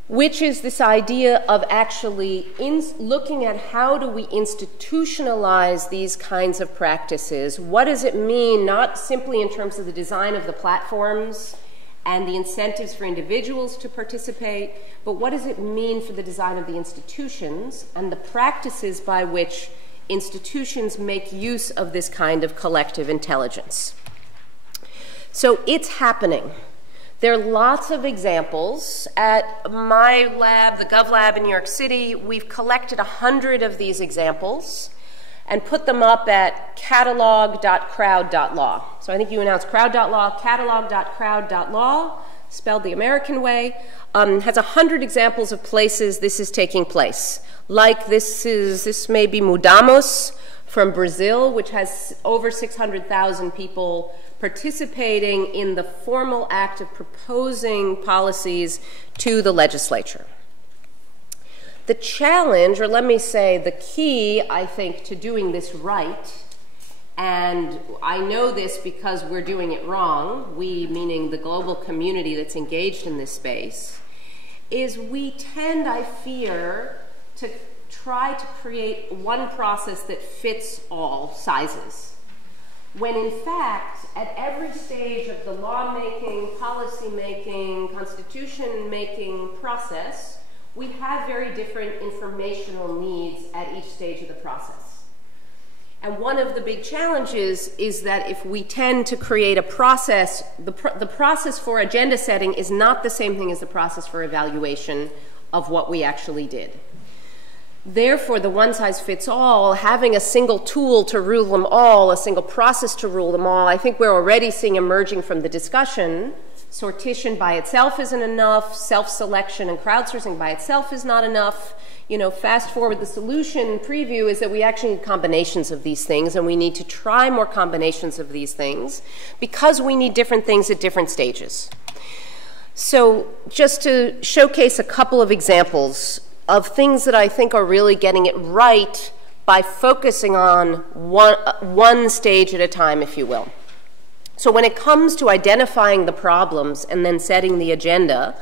which is this idea of actually looking at how do we institutionalize these kinds of practices. What does it mean, not simply in terms of the design of the platforms and the incentives for individuals to participate, but what does it mean for the design of the institutions and the practices by which institutions make use of this kind of collective intelligence. So it's happening. There are lots of examples. At my lab, the Gov Lab in New York City, we've collected 100 of these examples and put them up at catalog.crowd.law. So I think you announced crowd.law, catalog.crowd.law, spelled the American way, has 100 examples of places this is taking place. Like this may be Mudamos from Brazil, which has over 600,000 people participating in the formal act of proposing policies to the legislature. The challenge, or let me say the key, I think, to doing this right, and I know this because we're doing it wrong, we meaning the global community that's engaged in this space, is we tend, I fear, to try to create one process that fits all sizes. When in fact, at every stage of the lawmaking, policy-making, constitution-making process, we have very different informational needs at each stage of the process. And one of the big challenges is that if we tend to create a process, the process for agenda setting is not the same thing as the process for evaluation of what we actually did. Therefore, the one-size-fits-all, having a single tool to rule them all, a single process to rule them all, I think we're already seeing emerging from the discussion. Sortition by itself isn't enough. Self-selection and crowdsourcing by itself is not enough. Fast forward, the solution preview is that we actually need combinations of these things, and we need to try more combinations of these things because we need different things at different stages. So just to showcase a couple of examples of things that I think are really getting it right by focusing on one stage at a time, if you will. So when it comes to identifying the problems and then setting the agenda,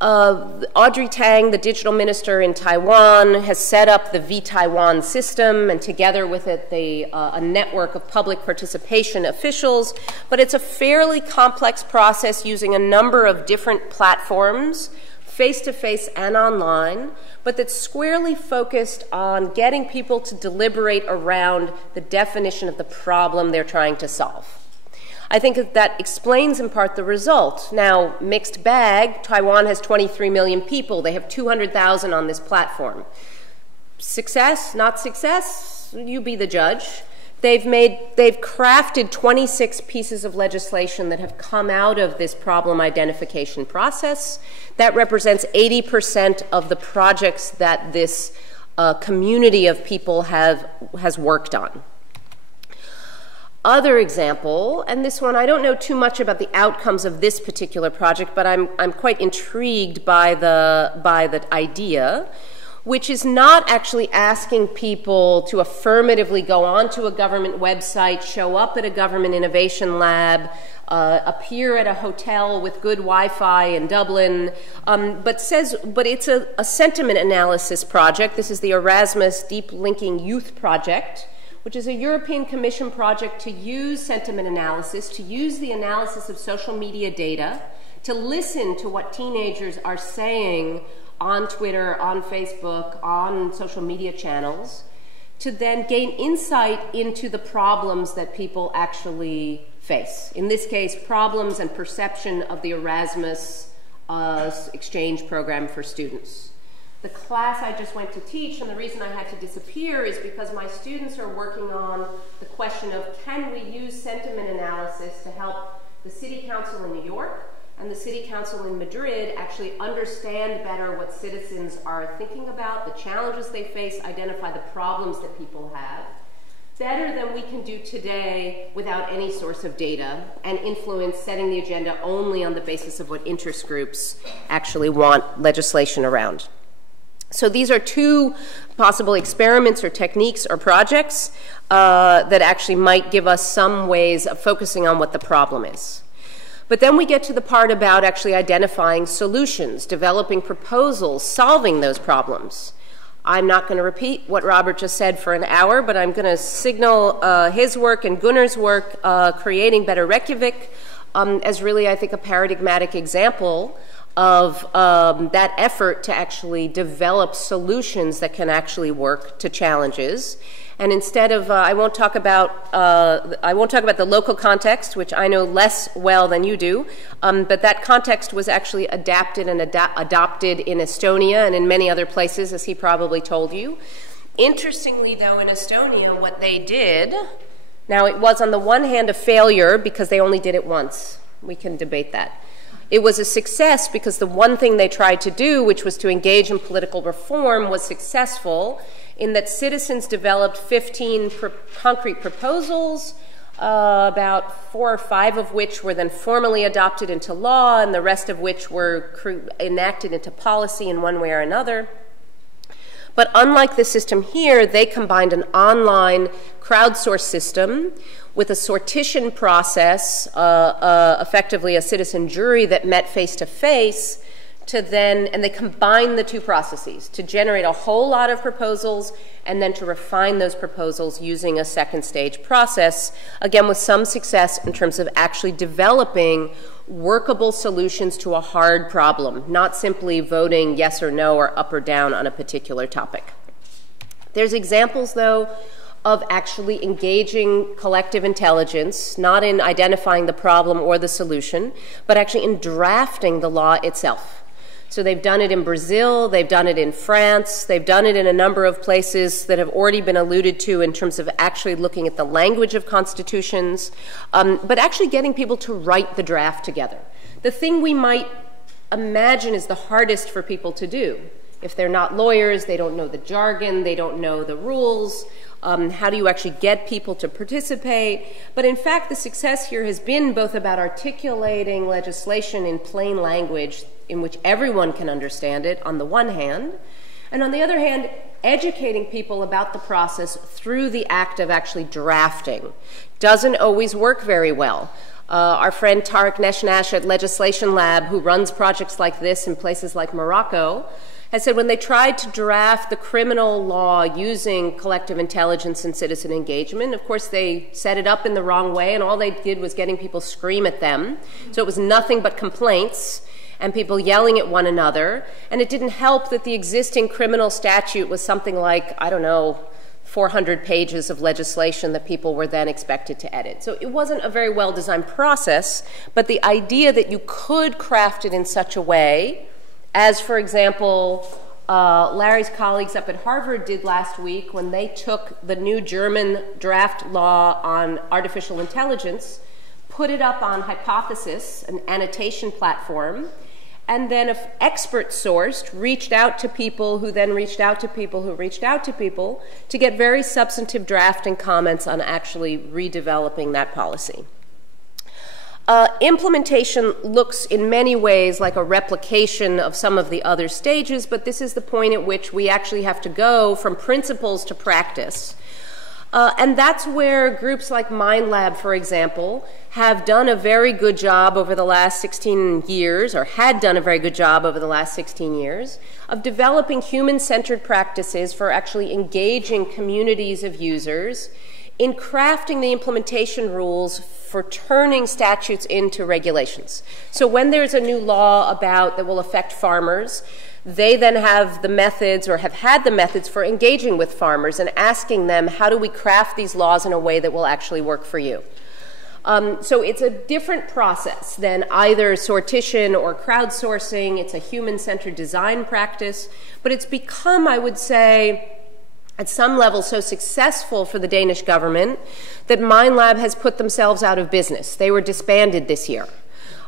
Audrey Tang, the digital minister in Taiwan, has set up the V-Taiwan system, and together with it a network of public participation officials. But it's a fairly complex process using a number of different platforms, face-to-face and online, but that's squarely focused on getting people to deliberate around the definition of the problem they're trying to solve. I think that explains in part the result. Now, mixed bag, Taiwan has 23 million people. They have 200,000 on this platform. Success, not success, you be the judge. They've crafted 26 pieces of legislation that have come out of this problem identification process. That represents 80% of the projects that this community of people has worked on. Other example, and this one, I don't know too much about the outcomes of this particular project, but I'm quite intrigued by the idea, which is not actually asking people to affirmatively go onto a government website, show up at a government innovation lab, appear at a hotel with good Wi-Fi in Dublin, but it's a sentiment analysis project. This is the Erasmus Deep Linking Youth Project, which is a European Commission project to use sentiment analysis, to use the analysis of social media data, to listen to what teenagers are saying on Twitter, on Facebook, on social media channels, to then gain insight into the problems that people actually face. In this case, problems and perception of the Erasmus exchange program for students. The class I just went to teach, and the reason I had to disappear is because my students are working on the question of, can we use sentiment analysis to help the City Council in New York and the City Council in Madrid actually understand better what citizens are thinking about, the challenges they face, identify the problems that people have, better than we can do today without any source of data, and influence setting the agenda only on the basis of what interest groups actually want legislation around. So these are two possible experiments or techniques or projects that actually might give us some ways of focusing on what the problem is. But then we get to the part about actually identifying solutions, developing proposals, solving those problems. I'm not going to repeat what Robert just said for an hour, but I'm going to signal his work and Gunnar's work, Creating Better Reykjavik, as really, I think, a paradigmatic example of that effort to actually develop solutions that can actually work to challenges. And instead of, I won't talk about the local context, which I know less well than you do, but that context was actually adapted and adopted in Estonia and in many other places, as he probably told you. Interestingly, though, in Estonia, what they did, now it was on the one hand a failure because they only did it once. We can debate that. It was a success because the one thing they tried to do, which was to engage in political reform, was successful in that citizens developed 15 concrete proposals, about 4 or 5 of which were then formally adopted into law, and the rest of which were enacted into policy in one way or another. But unlike the system here, they combined an online crowdsourced system with a sortition process, effectively a citizen jury that met face-to-face, and they combined the two processes to generate a whole lot of proposals and then to refine those proposals using a second stage process, again with some success in terms of actually developing workable solutions to a hard problem, not simply voting yes or no or up or down on a particular topic. There's examples, though, of actually engaging collective intelligence, not in identifying the problem or the solution, but actually in drafting the law itself. So they've done it in Brazil, they've done it in France, they've done it in a number of places that have already been alluded to in terms of actually looking at the language of constitutions, but actually getting people to write the draft together. The thing we might imagine is the hardest for people to do. If they're not lawyers, they don't know the jargon, they don't know the rules. How do you actually get people to participate? But in fact, the success here has been both about articulating legislation in plain language in which everyone can understand it on the one hand, and on the other hand, educating people about the process through the act of actually drafting. Doesn't always work very well. Our friend Tarek Neshnash at Legislation Lab, who runs projects like this in places like Morocco, has said when they tried to draft the criminal law using collective intelligence and citizen engagement, of course they set it up in the wrong way, and all they did was getting people scream at them. So it was nothing but complaints and people yelling at one another. And it didn't help that the existing criminal statute was something like, 400 pages of legislation that people were then expected to edit. So it wasn't a very well-designed process, but the idea that you could craft it in such a way, as, for example, Larry's colleagues up at Harvard did last week when they took the new German draft law on artificial intelligence, put it up on Hypothesis, an annotation platform, and then if expert sourced, reached out to people who then reached out to people who reached out to people to get very substantive drafting comments on actually redeveloping that policy. Implementation looks in many ways like a replication of some of the other stages, but this is the point at which we actually have to go from principles to practice. And that's where groups like MindLab, for example, have done a very good job over the last 16 years, or had done a very good job over the last 16 years, of developing human-centered practices for actually engaging communities of users in crafting the implementation rules for turning statutes into regulations. So when there's a new law that will affect farmers, they then have the methods, or have had the methods, for engaging with farmers and asking them, how do we craft these laws in a way that will actually work for you? So it's a different process than either sortition or crowdsourcing. It's a human-centered design practice, but it's become, I would say, at some level so successful for the Danish government that MindLab has put themselves out of business. They were disbanded this year.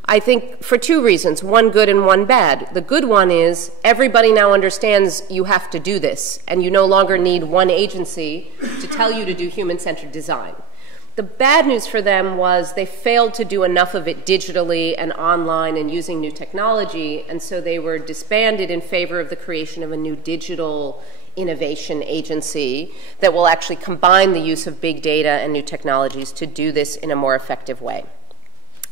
I think for two reasons, one good and one bad. The good one is everybody now understands you have to do this, and you no longer need one agency to tell you to do human-centered design. The bad news for them was they failed to do enough of it digitally and online and using new technology, and so they were disbanded in favor of the creation of a new digital innovation agency that will actually combine the use of big data and new technologies to do this in a more effective way.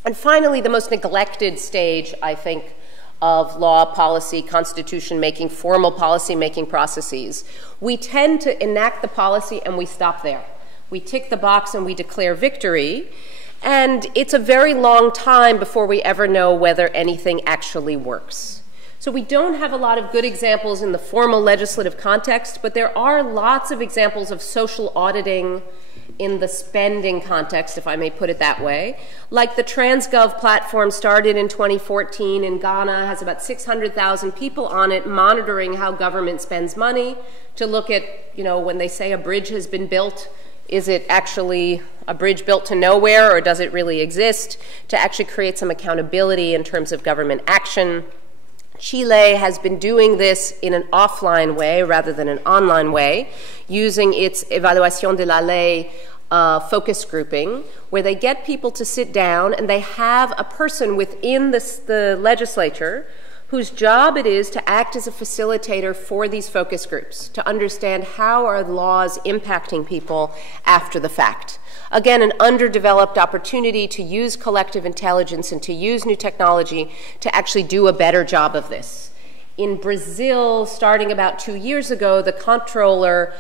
And finally, the most neglected stage, I think, of law, policy, constitution-making, formal policy-making processes. We tend to enact the policy and we stop there. We tick the box and we declare victory, and it's a very long time before we ever know whether anything actually works. So we don't have a lot of good examples in the formal legislative context, but there are lots of examples of social auditing in the spending context, if I may put it that way. Like the TransGov platform started in 2014 in Ghana, has about 600,000 people on it monitoring how government spends money to look at, when they say a bridge has been built, is it actually a bridge built to nowhere, or does it really exist? To actually create some accountability in terms of government action. Chile has been doing this in an offline way rather than an online way, using its Evaluación de la Ley focus grouping, where they get people to sit down and they have a person within the legislature whose job it is to act as a facilitator for these focus groups, to understand how are laws impacting people after the fact. Again, an underdeveloped opportunity to use collective intelligence and to use new technology to actually do a better job of this. In Brazil, starting about 2 years ago, the comptroller,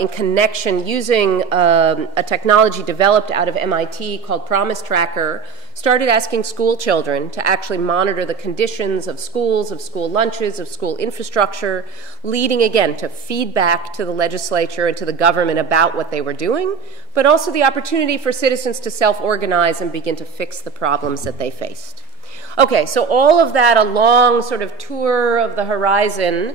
in connection using a technology developed out of MIT called Promise Tracker, started asking school children to actually monitor the conditions of schools, of school lunches, of school infrastructure, leading again to feedback to the legislature and to the government about what they were doing, but also the opportunity for citizens to self-organize and begin to fix the problems that they faced. Okay, so all of that, a long sort of tour of the horizon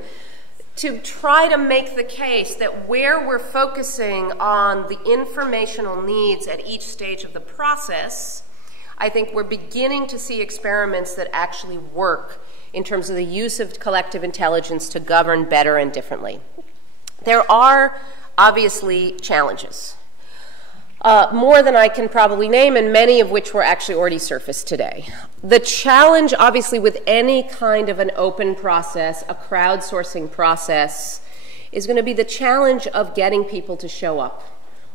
to try to make the case that where we're focusing on the informational needs at each stage of the process, I think we're beginning to see experiments that actually work in terms of the use of collective intelligence to govern better and differently. There are obviously challenges, more than I can probably name, and many of which were actually already surfaced today. The challenge, obviously, with any kind of an open process, a crowdsourcing process, is going to be the challenge of getting people to show up,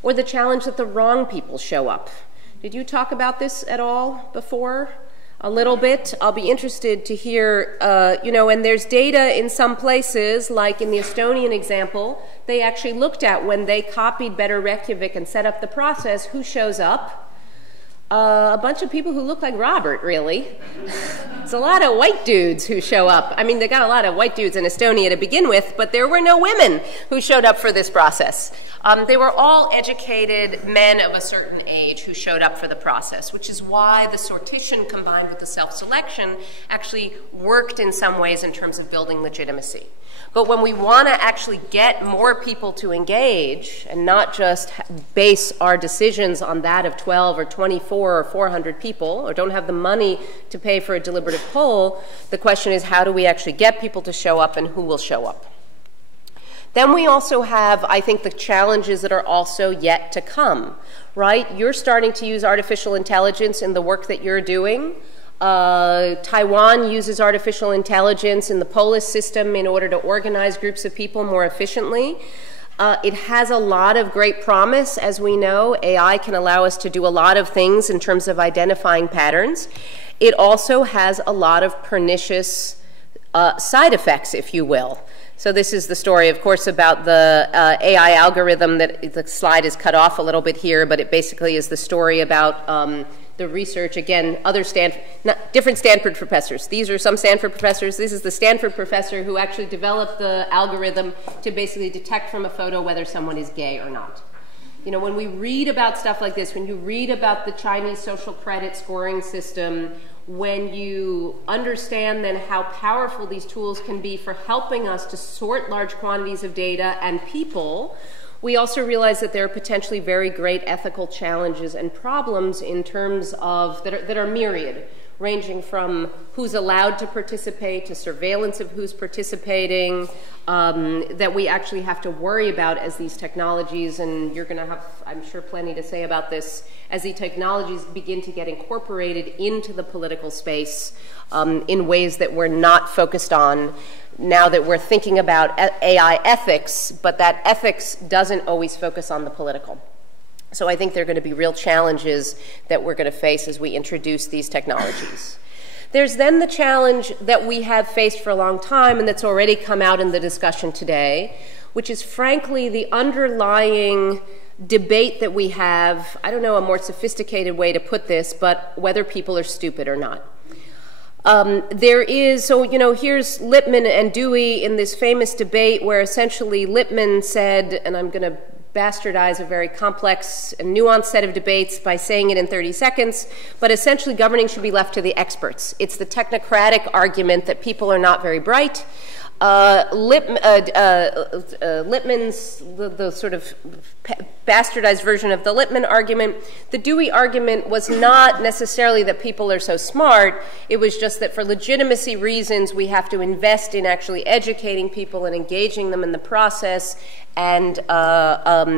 or the challenge that the wrong people show up. Did you talk about this at all before? A little bit. I'll be interested to hear, and there's data in some places, like in the Estonian example, they actually looked at when they copied Better Reykjavik and set up the process, who shows up? A bunch of people who look like Robert, really. It's a lot of white dudes who show up. I mean, they got a lot of white dudes in Estonia to begin with, but there were no women who showed up for this process. They were all educated men of a certain age who showed up for the process, which is why the sortition combined with the self-selection actually worked in some ways in terms of building legitimacy. But when we want to actually get more people to engage and not just base our decisions on that of 12 or 24 or 400 people, or don't have the money to pay for a deliberative poll, the question is, how do we actually get people to show up and who will show up? Then we also have, I think, the challenges that are also yet to come, right? You're starting to use artificial intelligence in the work that you're doing. Taiwan uses artificial intelligence in the polis system in order to organize groups of people more efficiently. It has a lot of great promise, as we know. AI can allow us to do a lot of things in terms of identifying patterns. It also has a lot of pernicious side effects, if you will. So this is the story, of course, about the AI algorithm. That the slide is cut off a little bit here, but it basically is the story about the research. Again, different Stanford professors. These are some Stanford professors. This is the Stanford professor who actually developed the algorithm to basically detect from a photo whether someone is gay or not. You know, when we read about stuff like this, when you read about the Chinese social credit scoring system, when you understand then how powerful these tools can be for helping us to sort large quantities of data and people, we also realize that there are potentially very great ethical challenges and problems in terms of that are myriad, ranging from who's allowed to participate to surveillance of who's participating, that we actually have to worry about as these technologies, and you're going to have, I'm sure, plenty to say about this, as the technologies begin to get incorporated into the political space in ways that we're not focused on now that we're thinking about AI ethics, but that ethics doesn't always focus on the political. So I think there are going to be real challenges that we're going to face as we introduce these technologies. There's then the challenge that we have faced for a long time and that's already come out in the discussion today, which is frankly the underlying debate that we have. I don't know a more sophisticated way to put this, but whether people are stupid or not. There is, so, you know, here's Lippmann and Dewey in this famous debate where essentially Lippmann said, and I'm going to bastardize a very complex and nuanced set of debates by saying it in 30 seconds, but essentially governing should be left to the experts. It's the technocratic argument that people are not very bright. Lippmann's, the sort of bastardized version of the Lippmann argument. The Dewey argument was not necessarily that people are so smart. It was just that for legitimacy reasons, we have to invest in actually educating people and engaging them in the process, and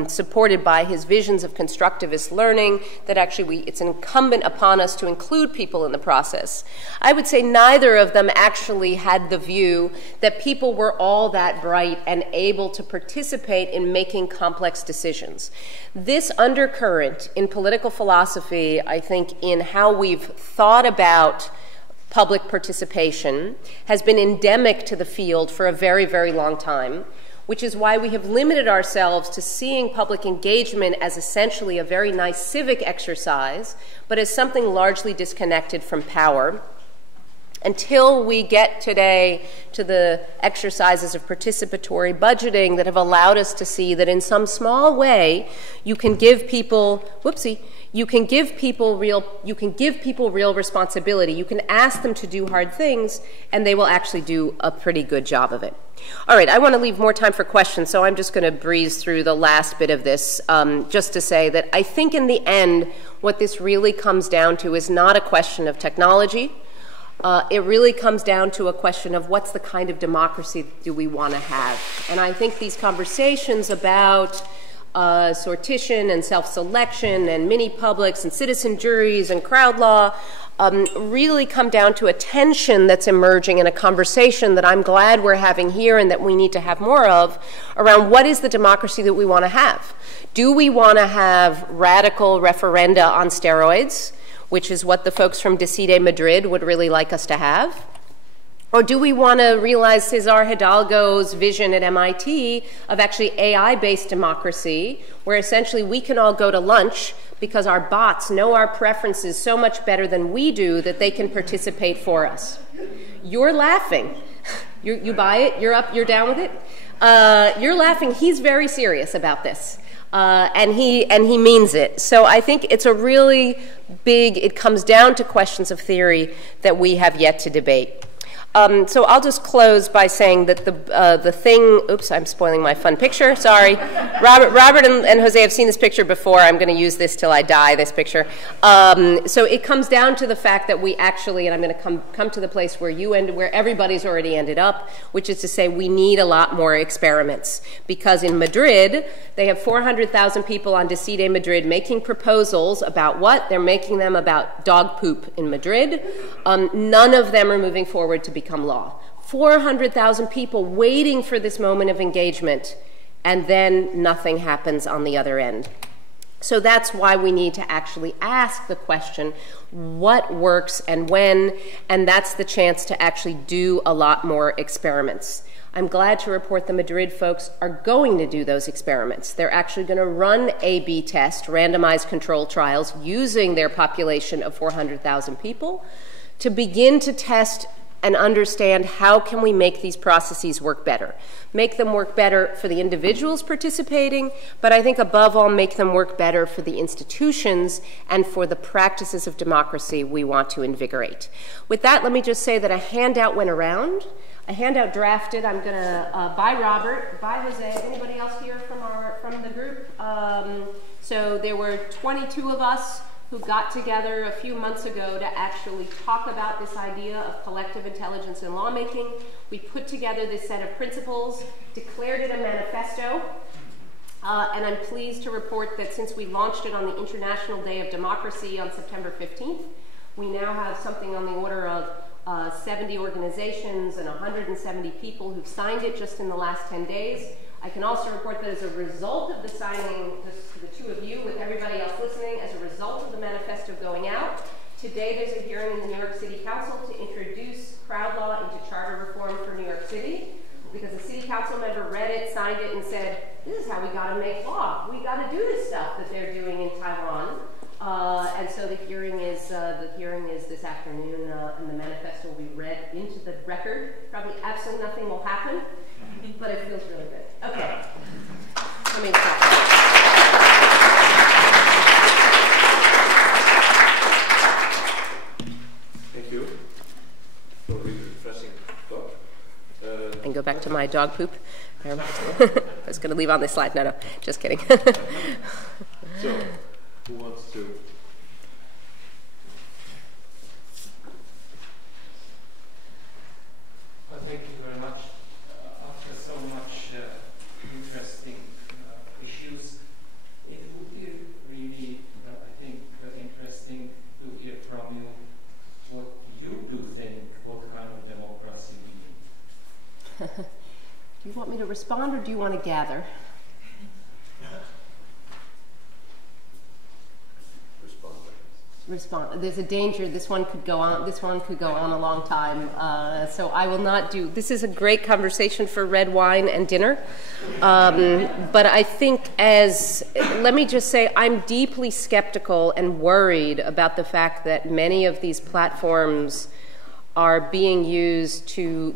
supported by his visions of constructivist learning, that actually it's incumbent upon us to include people in the process. I would say neither of them actually had the view that people were all that bright and able to participate in making complex decisions. This undercurrent in political philosophy, I think, in how we've thought about public participation, has been endemic to the field for a very, very long time, which is why we have limited ourselves to seeing public engagement as essentially a very nice civic exercise, but as something largely disconnected from power, until we get today to the exercises of participatory budgeting that have allowed us to see that in some small way you can give people, you can give people real responsibility. You can ask them to do hard things, and they will actually do a pretty good job of it. All right, I want to leave more time for questions, so I'm just going to breeze through the last bit of this, just to say that I think in the end, what this really comes down to is not a question of technology. It really comes down to a question of what's the kind of democracy do we want to have. And I think these conversations about sortition and self-selection and mini-publics and citizen juries and crowd law really come down to a tension that's emerging in a conversation that I'm glad we're having here and that we need to have more of around what is the democracy that we want to have. Do we want to have radical referenda on steroids, which is what the folks from Decide Madrid would really like us to have? Or do we want to realize Cesar Hidalgo's vision at MIT of actually AI-based democracy, where essentially we can all go to lunch because our bots know our preferences so much better than we do that they can participate for us? You're laughing. You buy it? You're up? You're down with it? You're laughing. He's very serious about this. And he means it. So I think it's a really big, it comes down to questions of theory that we have yet to debate. So I'll just close by saying that the thing, oops, I'm spoiling my fun picture, sorry. Robert and Jose have seen this picture before. I'm going to use this till I die, this picture. So it comes down to the fact that we actually, and I'm going to come to the place where where everybody's already ended up, which is to say we need a lot more experiments. Because in Madrid, they have 400,000 people on Decide Madrid making proposals about what? They're making them about dog poop in Madrid. None of them are moving forward to become law. 400,000 people waiting for this moment of engagement, and then nothing happens on the other end. So that's why we need to actually ask the question, what works and when, and that's the chance to actually do a lot more experiments. I'm glad to report the Madrid folks are going to do those experiments. They're actually going to run A/B test, randomized control trials, using their population of 400,000 people to begin to test and understand how can we make these processes work better. Make them work better for the individuals participating, but I think above all make them work better for the institutions and for the practices of democracy we want to invigorate. With that, let me just say that a handout went around. A handout drafted. I'm going to, by Robert, by Jose, anybody else here from the group? So there were 22 of us who got together a few months ago to actually talk about this idea of collective intelligence in lawmaking. We put together this set of principles, declared it a manifesto, and I'm pleased to report that since we launched it on the International Day of Democracy on September 15th, we now have something on the order of 70 organizations and 170 people who've signed it just in the last 10 days. I can also report that as a result of the signing, just to the two of you, with everybody else listening, as a result of the manifesto going out, today there's a hearing in the New York City Council to introduce crowd law into charter reform for New York City, because a city council member read it, signed it, and said, this is how we got to make law. We got to do this stuff that they're doing in Taiwan. And so the hearing is this afternoon, and the manifesto will be read into the record. Probably absolutely nothing will happen, but it feels really good. Okay. Let me stop. Thank you for the refreshing talk. And go back to my dog poop. I was going to leave on this slide. No, just kidding. So, who wants to? Well, thank you very much. After so much interesting issues, it would be really, I think, interesting to hear from you what you do think, what kind of democracy we need. Do you want me to respond or do you want to gather? Respond. There's a danger this one could go on a long time, so I will not do. This is a great conversation for red wine and dinner, but I think let me just say, I'm deeply skeptical and worried about the fact that many of these platforms are being used to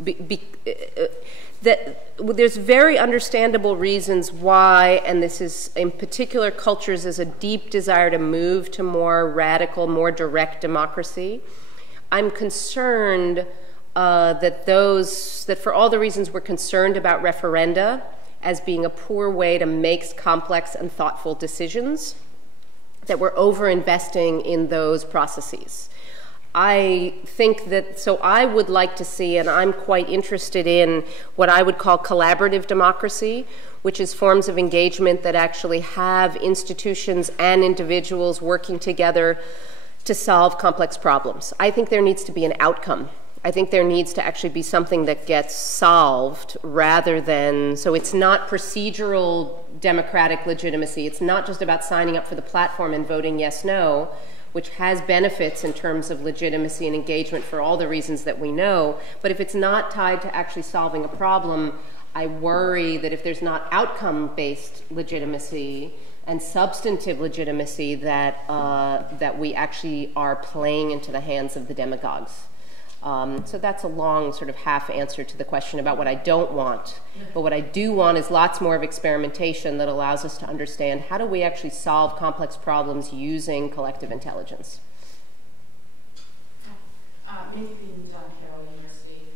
that there's very understandable reasons why, and this is in particular cultures, is a deep desire to move to more radical, more direct democracy. I'm concerned that for all the reasons we're concerned about referenda as being a poor way to make complex and thoughtful decisions, that we're over-investing in those processes. I think that, so I would like to see, and I'm quite interested in what I would call collaborative democracy, which is forms of engagement that actually have institutions and individuals working together to solve complex problems. I think there needs to be an outcome. I think there needs to actually be something that gets solved rather than, so it's not procedural democratic legitimacy. It's not just about signing up for the platform and voting yes, no, which has benefits in terms of legitimacy and engagement for all the reasons that we know. But if it's not tied to actually solving a problem, I worry that if there's not outcome-based legitimacy and substantive legitimacy, that we actually are playing into the hands of the demagogues. So that's a long sort of half answer to the question about what I don't want. But what I do want is lots more of experimentation that allows us to understand how do we actually solve complex problems using collective intelligence. Mindy John Carroll University.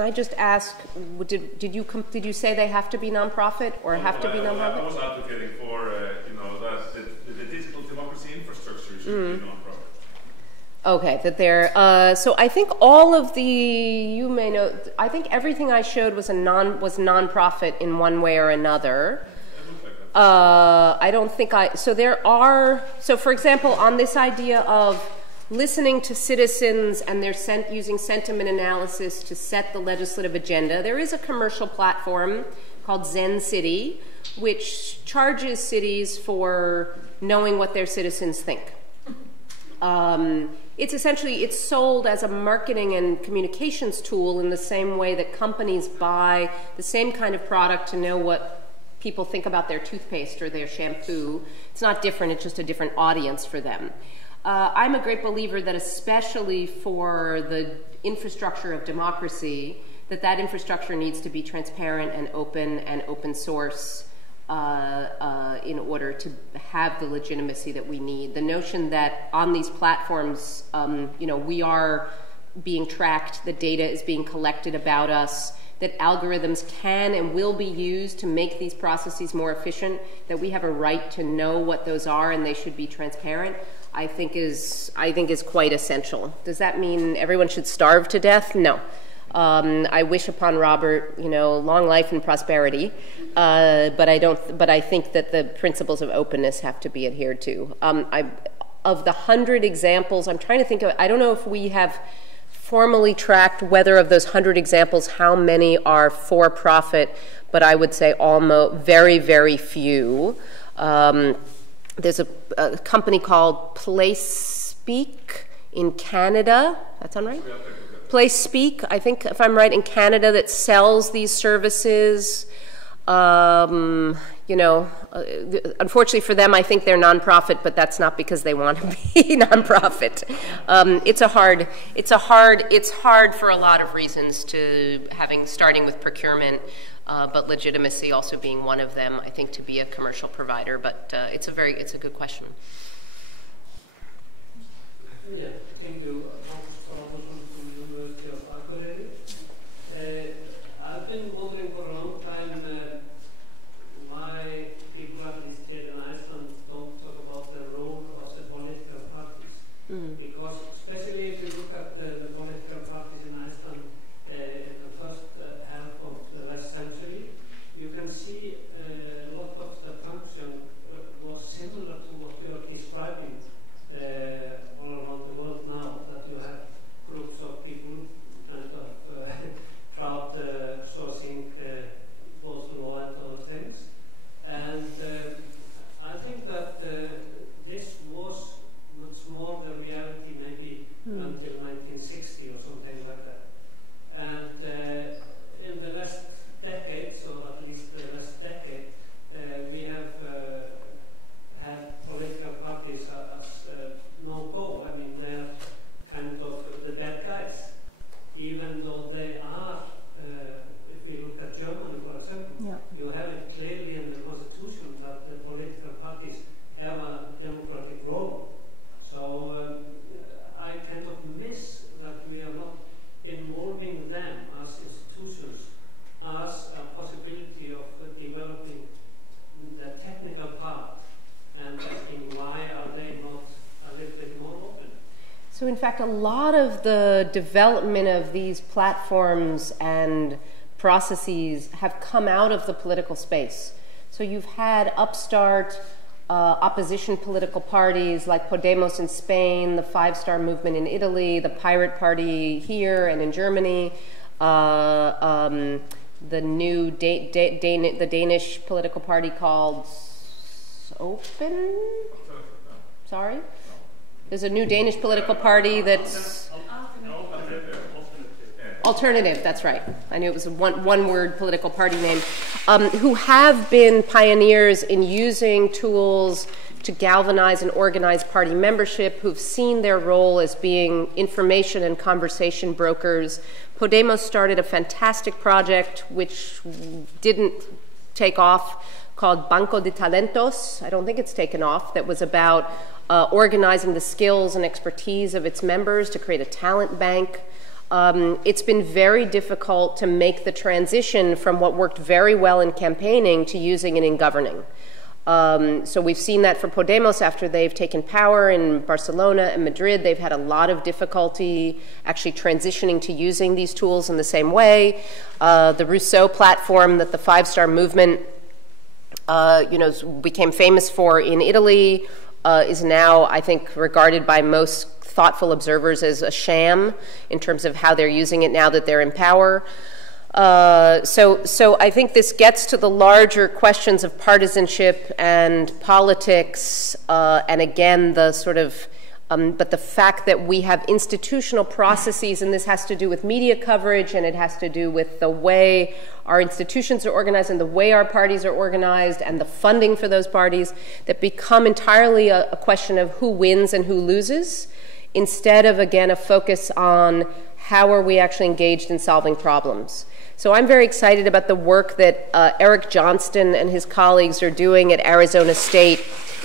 can I just ask, did you say they have to be nonprofit or have to be nonprofit? I was advocating for that the digital democracy infrastructure should be nonprofit. Okay, that they're so I think all of the, you may know, I think everything I showed was nonprofit in one way or another. I don't think so there are, so for example, on this idea of listening to citizens and they're using sentiment analysis to set the legislative agenda, there is a commercial platform called Zen City, which charges cities for knowing what their citizens think. It's sold as a marketing and communications tool in the same way that companies buy the same kind of product to know what people think about their toothpaste or their shampoo. It's not different, it's just a different audience for them. I'm a great believer that especially for the infrastructure of democracy, that infrastructure needs to be transparent and open source in order to have the legitimacy that we need. The notion that on these platforms, we are being tracked, the data is being collected about us, that algorithms can and will be used to make these processes more efficient, that we have a right to know what those are and they should be transparent, I think is quite essential. Does that mean everyone should starve to death? No. I wish upon Robert, long life and prosperity, but I think that the principles of openness have to be adhered to. Of the 100 examples, I'm trying to think of, I don't know if we have formally tracked whether of those 100 examples, how many are for profit, but I would say almost very, very few. There's a company called PlaceSpeak in Canada. That sound right? PlaceSpeak, I think, if I'm right, in Canada, that sells these services. Unfortunately for them, I think they're nonprofit, but that's not because they want to be nonprofit. It's hard for a lot of reasons starting with procurement, but legitimacy also being one of them, I think, to be a commercial provider, but it's a good question. Yeah, thank you. I've been wondering for a long time why people at least here in Iceland don't talk about the role of the political parties. Because especially if you look at the political parties in Iceland in the first half of the last century, you can see a lot of the function was similar to what you are describing all around the world now, that you have groups of people kind of crowdsourcing both law and other things. And I think that this was much more the reality maybe until 1960 or something like that. And in the last decade, so at least the last decade, we have had political parties as no-go. I mean, they're kind of the bad guys, even though they are, if we look at Germany, for example, you have it clearly in the constitution that the political parties have a democratic role. So I kind of miss that we are not involving them as institutions as a possibility of developing the technical part and asking why are they not a little bit more open. So in fact, a lot of the development of these platforms and processes have come out of the political space. So you've had upstart opposition political parties like Podemos in Spain, the Five Star Movement in Italy, the Pirate Party here and in Germany, the new the Danish political party called Open? Sorry? There's a new Danish political party that's Alternative, that's right. I knew it was a one-word political party name, who have been pioneers in using tools to galvanize and organize party membership, who've seen their role as being information and conversation brokers. Podemos started a fantastic project which didn't take off, called Banco de Talentos. I don't think it's taken off. That was about organizing the skills and expertise of its members to create a talent bank. it's been very difficult to make the transition from what worked very well in campaigning to using it in governing. So we've seen that for Podemos after they've taken power in Barcelona and Madrid. They've had a lot of difficulty actually transitioning to using these tools in the same way. The Rousseau platform that the Five-Star Movement became famous for in Italy is now, I think, regarded by most thoughtful observers as a sham in terms of how they're using it now that they're in power. So I think this gets to the larger questions of partisanship and politics, and again, the sort of, but the fact that we have institutional processes, and this has to do with media coverage, and it has to do with the way our institutions are organized and the way our parties are organized and the funding for those parties, that become entirely a question of who wins and who loses, instead of, again, a focus on how are we actually engaged in solving problems. So I'm very excited about the work that Eric Johnston and his colleagues are doing at Arizona State,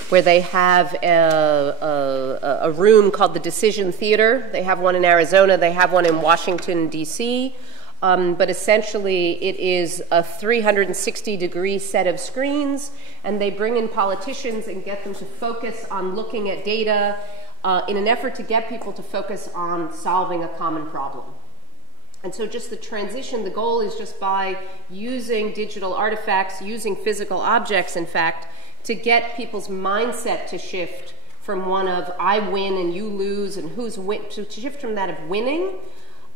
where they have a room called the Decision Theater. They have one in Arizona. They have one in Washington, D.C. But essentially, it is a 360-degree set of screens, and they bring in politicians and get them to focus on looking at data in an effort to get people to focus on solving a common problem. And so just the transition, the goal is just by using digital artifacts, using physical objects, in fact, to get people's mindset to shift from one of I win and you lose and who's win, to shift from that of winning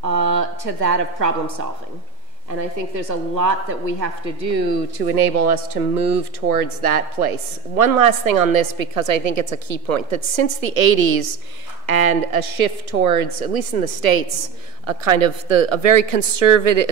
to that of problem solving. And I think there's a lot that we have to do to enable us to move towards that place. One last thing on this, because I think it's a key point, that since the 80s and a shift towards, at least in the States, a kind of a very concerted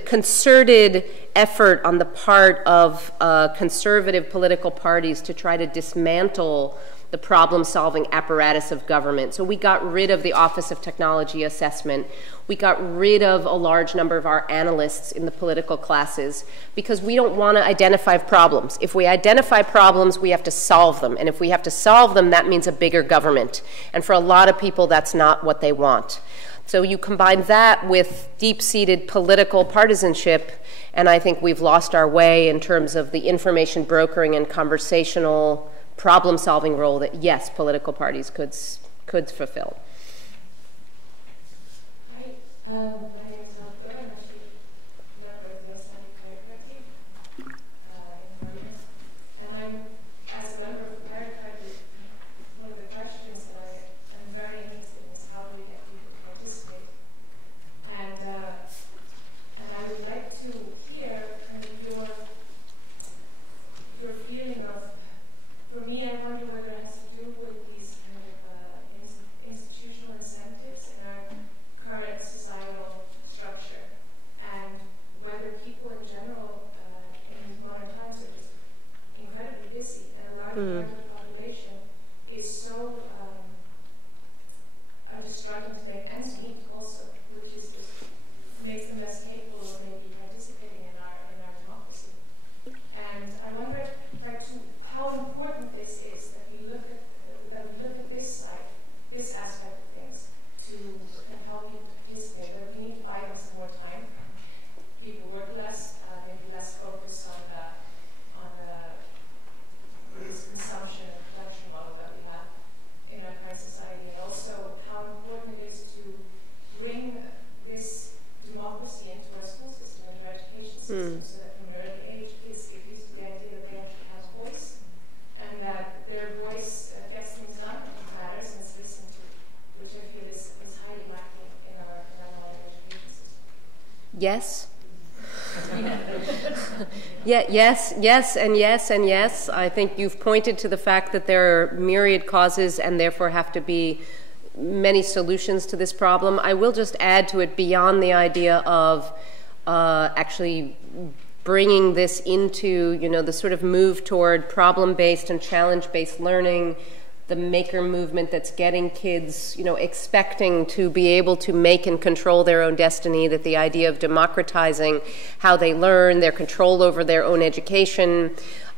effort on the part of conservative political parties to try to dismantle the problem-solving apparatus of government. So we got rid of the Office of Technology Assessment. We got rid of a large number of our analysts in the political classes because we don't want to identify problems. If we identify problems, we have to solve them. And if we have to solve them, that means a bigger government. And for a lot of people, that's not what they want. So you combine that with deep-seated political partisanship, and I think we've lost our way in terms of the information brokering and conversational problem-solving role that, yes, political parties could fulfill. Hi, my name is Alba. I'm actually a member of the Islamic Chiropractic in Berlin. And I'm, as a member of the chiropractic, one of the questions that I'm very interested in is how do we get people to participate? And I would like to hear kind of your feeling of, for me, I wonder whether it has to do with these kind of institutional incentives in our current societal structure, and whether people in general in these modern times are just incredibly busy, and a large part of the population is so are just struggling to make ends meet also, which is just makes them less capable of maybe participating in our democracy. And I wonder, like, how important this is that we look at this side, this aspect of things, to help people participate. That we need to buy them some more time. People work less, maybe less focus on this consumption and production model that we have in our current society, and also how important it is to bring this democracy into our school system, into our education system, so that from an early age kids get used to the idea that they actually have a voice, and that their voice gets things done and matters and it's listened to, which I feel is highly lacking in our modern education system. Yes. Yes. I think you've pointed to the fact that there are myriad causes and therefore have to be many solutions to this problem. I will just add to it beyond the idea of actually bringing this into, the sort of move toward problem-based and challenge-based learning, the maker movement that's getting kids, expecting to be able to make and control their own destiny, that the idea of democratizing how they learn, their control over their own education,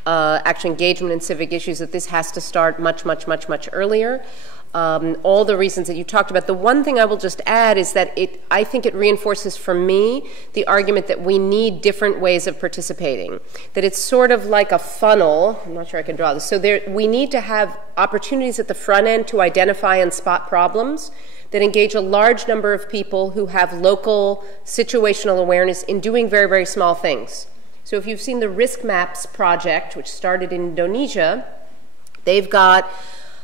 actual engagement in civic issues, that this has to start much, much, much, much earlier. all the reasons that you talked about. The one thing I will just add is that I think it reinforces for me the argument that we need different ways of participating, that it's sort of like a funnel. I'm not sure I can draw this. So we need to have opportunities at the front end to identify and spot problems that engage a large number of people who have local situational awareness in doing very, very small things. So if you've seen the Risk Maps project, which started in Indonesia, they've got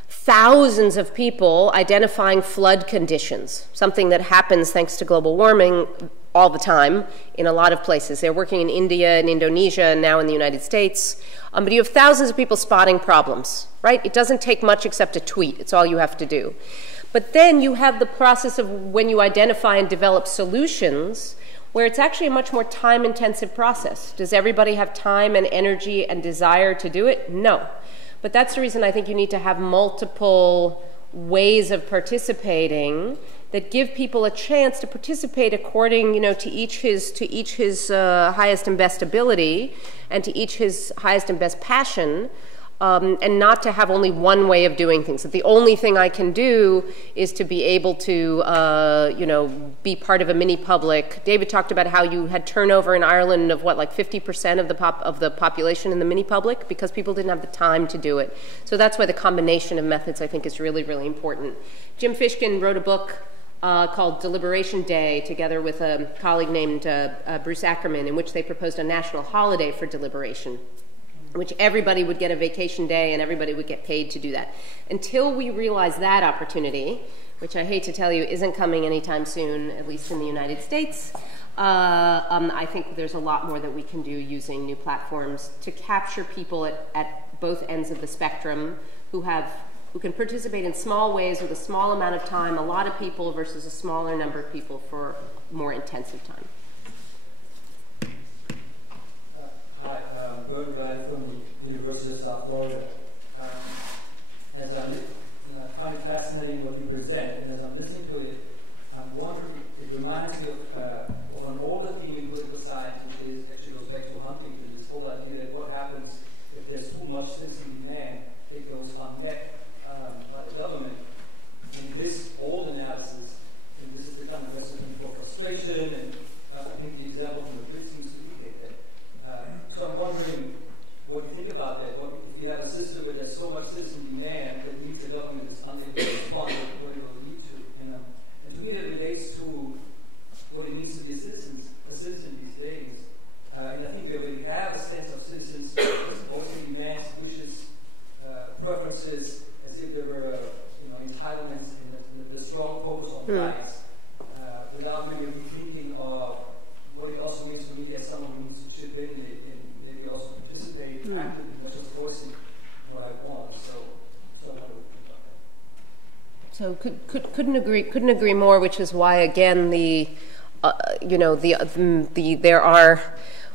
thousands of people identifying flood conditions, something that happens thanks to global warming all the time in a lot of places. They're working in India and Indonesia and now in the United States. But you have thousands of people spotting problems, right? It doesn't take much except a tweet. It's all you have to do. But then you have the process of when you identify and develop solutions where it's actually a much more time-intensive process. Does everybody have time and energy and desire to do it? No. But that's the reason I think you need to have multiple ways of participating that give people a chance to participate according, to each his highest and best ability, and to each his highest and best passion, and not to have only one way of doing things. That the only thing I can do is to be able to, be part of a mini public. David talked about how you had turnover in Ireland of what, like 50% of the population in the mini public because people didn't have the time to do it. So that's why the combination of methods I think is really, really important. Jim Fishkin wrote a book called Deliberation Day together with a colleague named Bruce Ackerman, in which they proposed a national holiday for deliberation, in which everybody would get a vacation day and everybody would get paid to do that. Until we realize that opportunity, which I hate to tell you isn't coming anytime soon, at least in the United States, I think there's a lot more that we can do using new platforms to capture people at both ends of the spectrum who can participate in small ways with a small amount of time, a lot of people versus a smaller number of people for more intensive time. Hi, Bert Ryan from the University of South Florida. As I find it fascinating what you present, and as I'm listening to it, I'm wondering, it reminds me of an older theme in political science, which actually goes back to Huntington, this whole idea that what happens if there's too much citizen demand, it goes unmet by the government. In this old analysis, and this is the kind of recipe for frustration, and I think the example from the Brit seems to indicate that. So I'm wondering what you think about that. What if you have a system where there's so much citizen demand that means the government is unable to respond to what it will need to? And to me that relates to what it means to be a citizen these days. And I think we already have a sense of citizens voicing demands, wishes, preferences, as if there were entitlements with a strong focus on rights, without really rethinking of what it also means for me as someone who needs to chip in and maybe also participate actively, not just voicing what I want. So how do we think about that? So couldn't agree more. Which is why again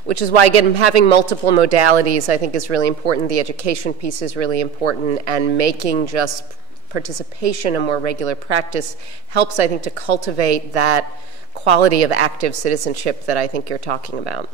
which is why again having multiple modalities I think is really important. The education piece is really important, and making just participation a more regular practice helps I think to cultivate that quality of active citizenship that I think you're talking about.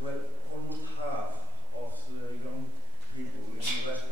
Well, almost half of the young people in the Western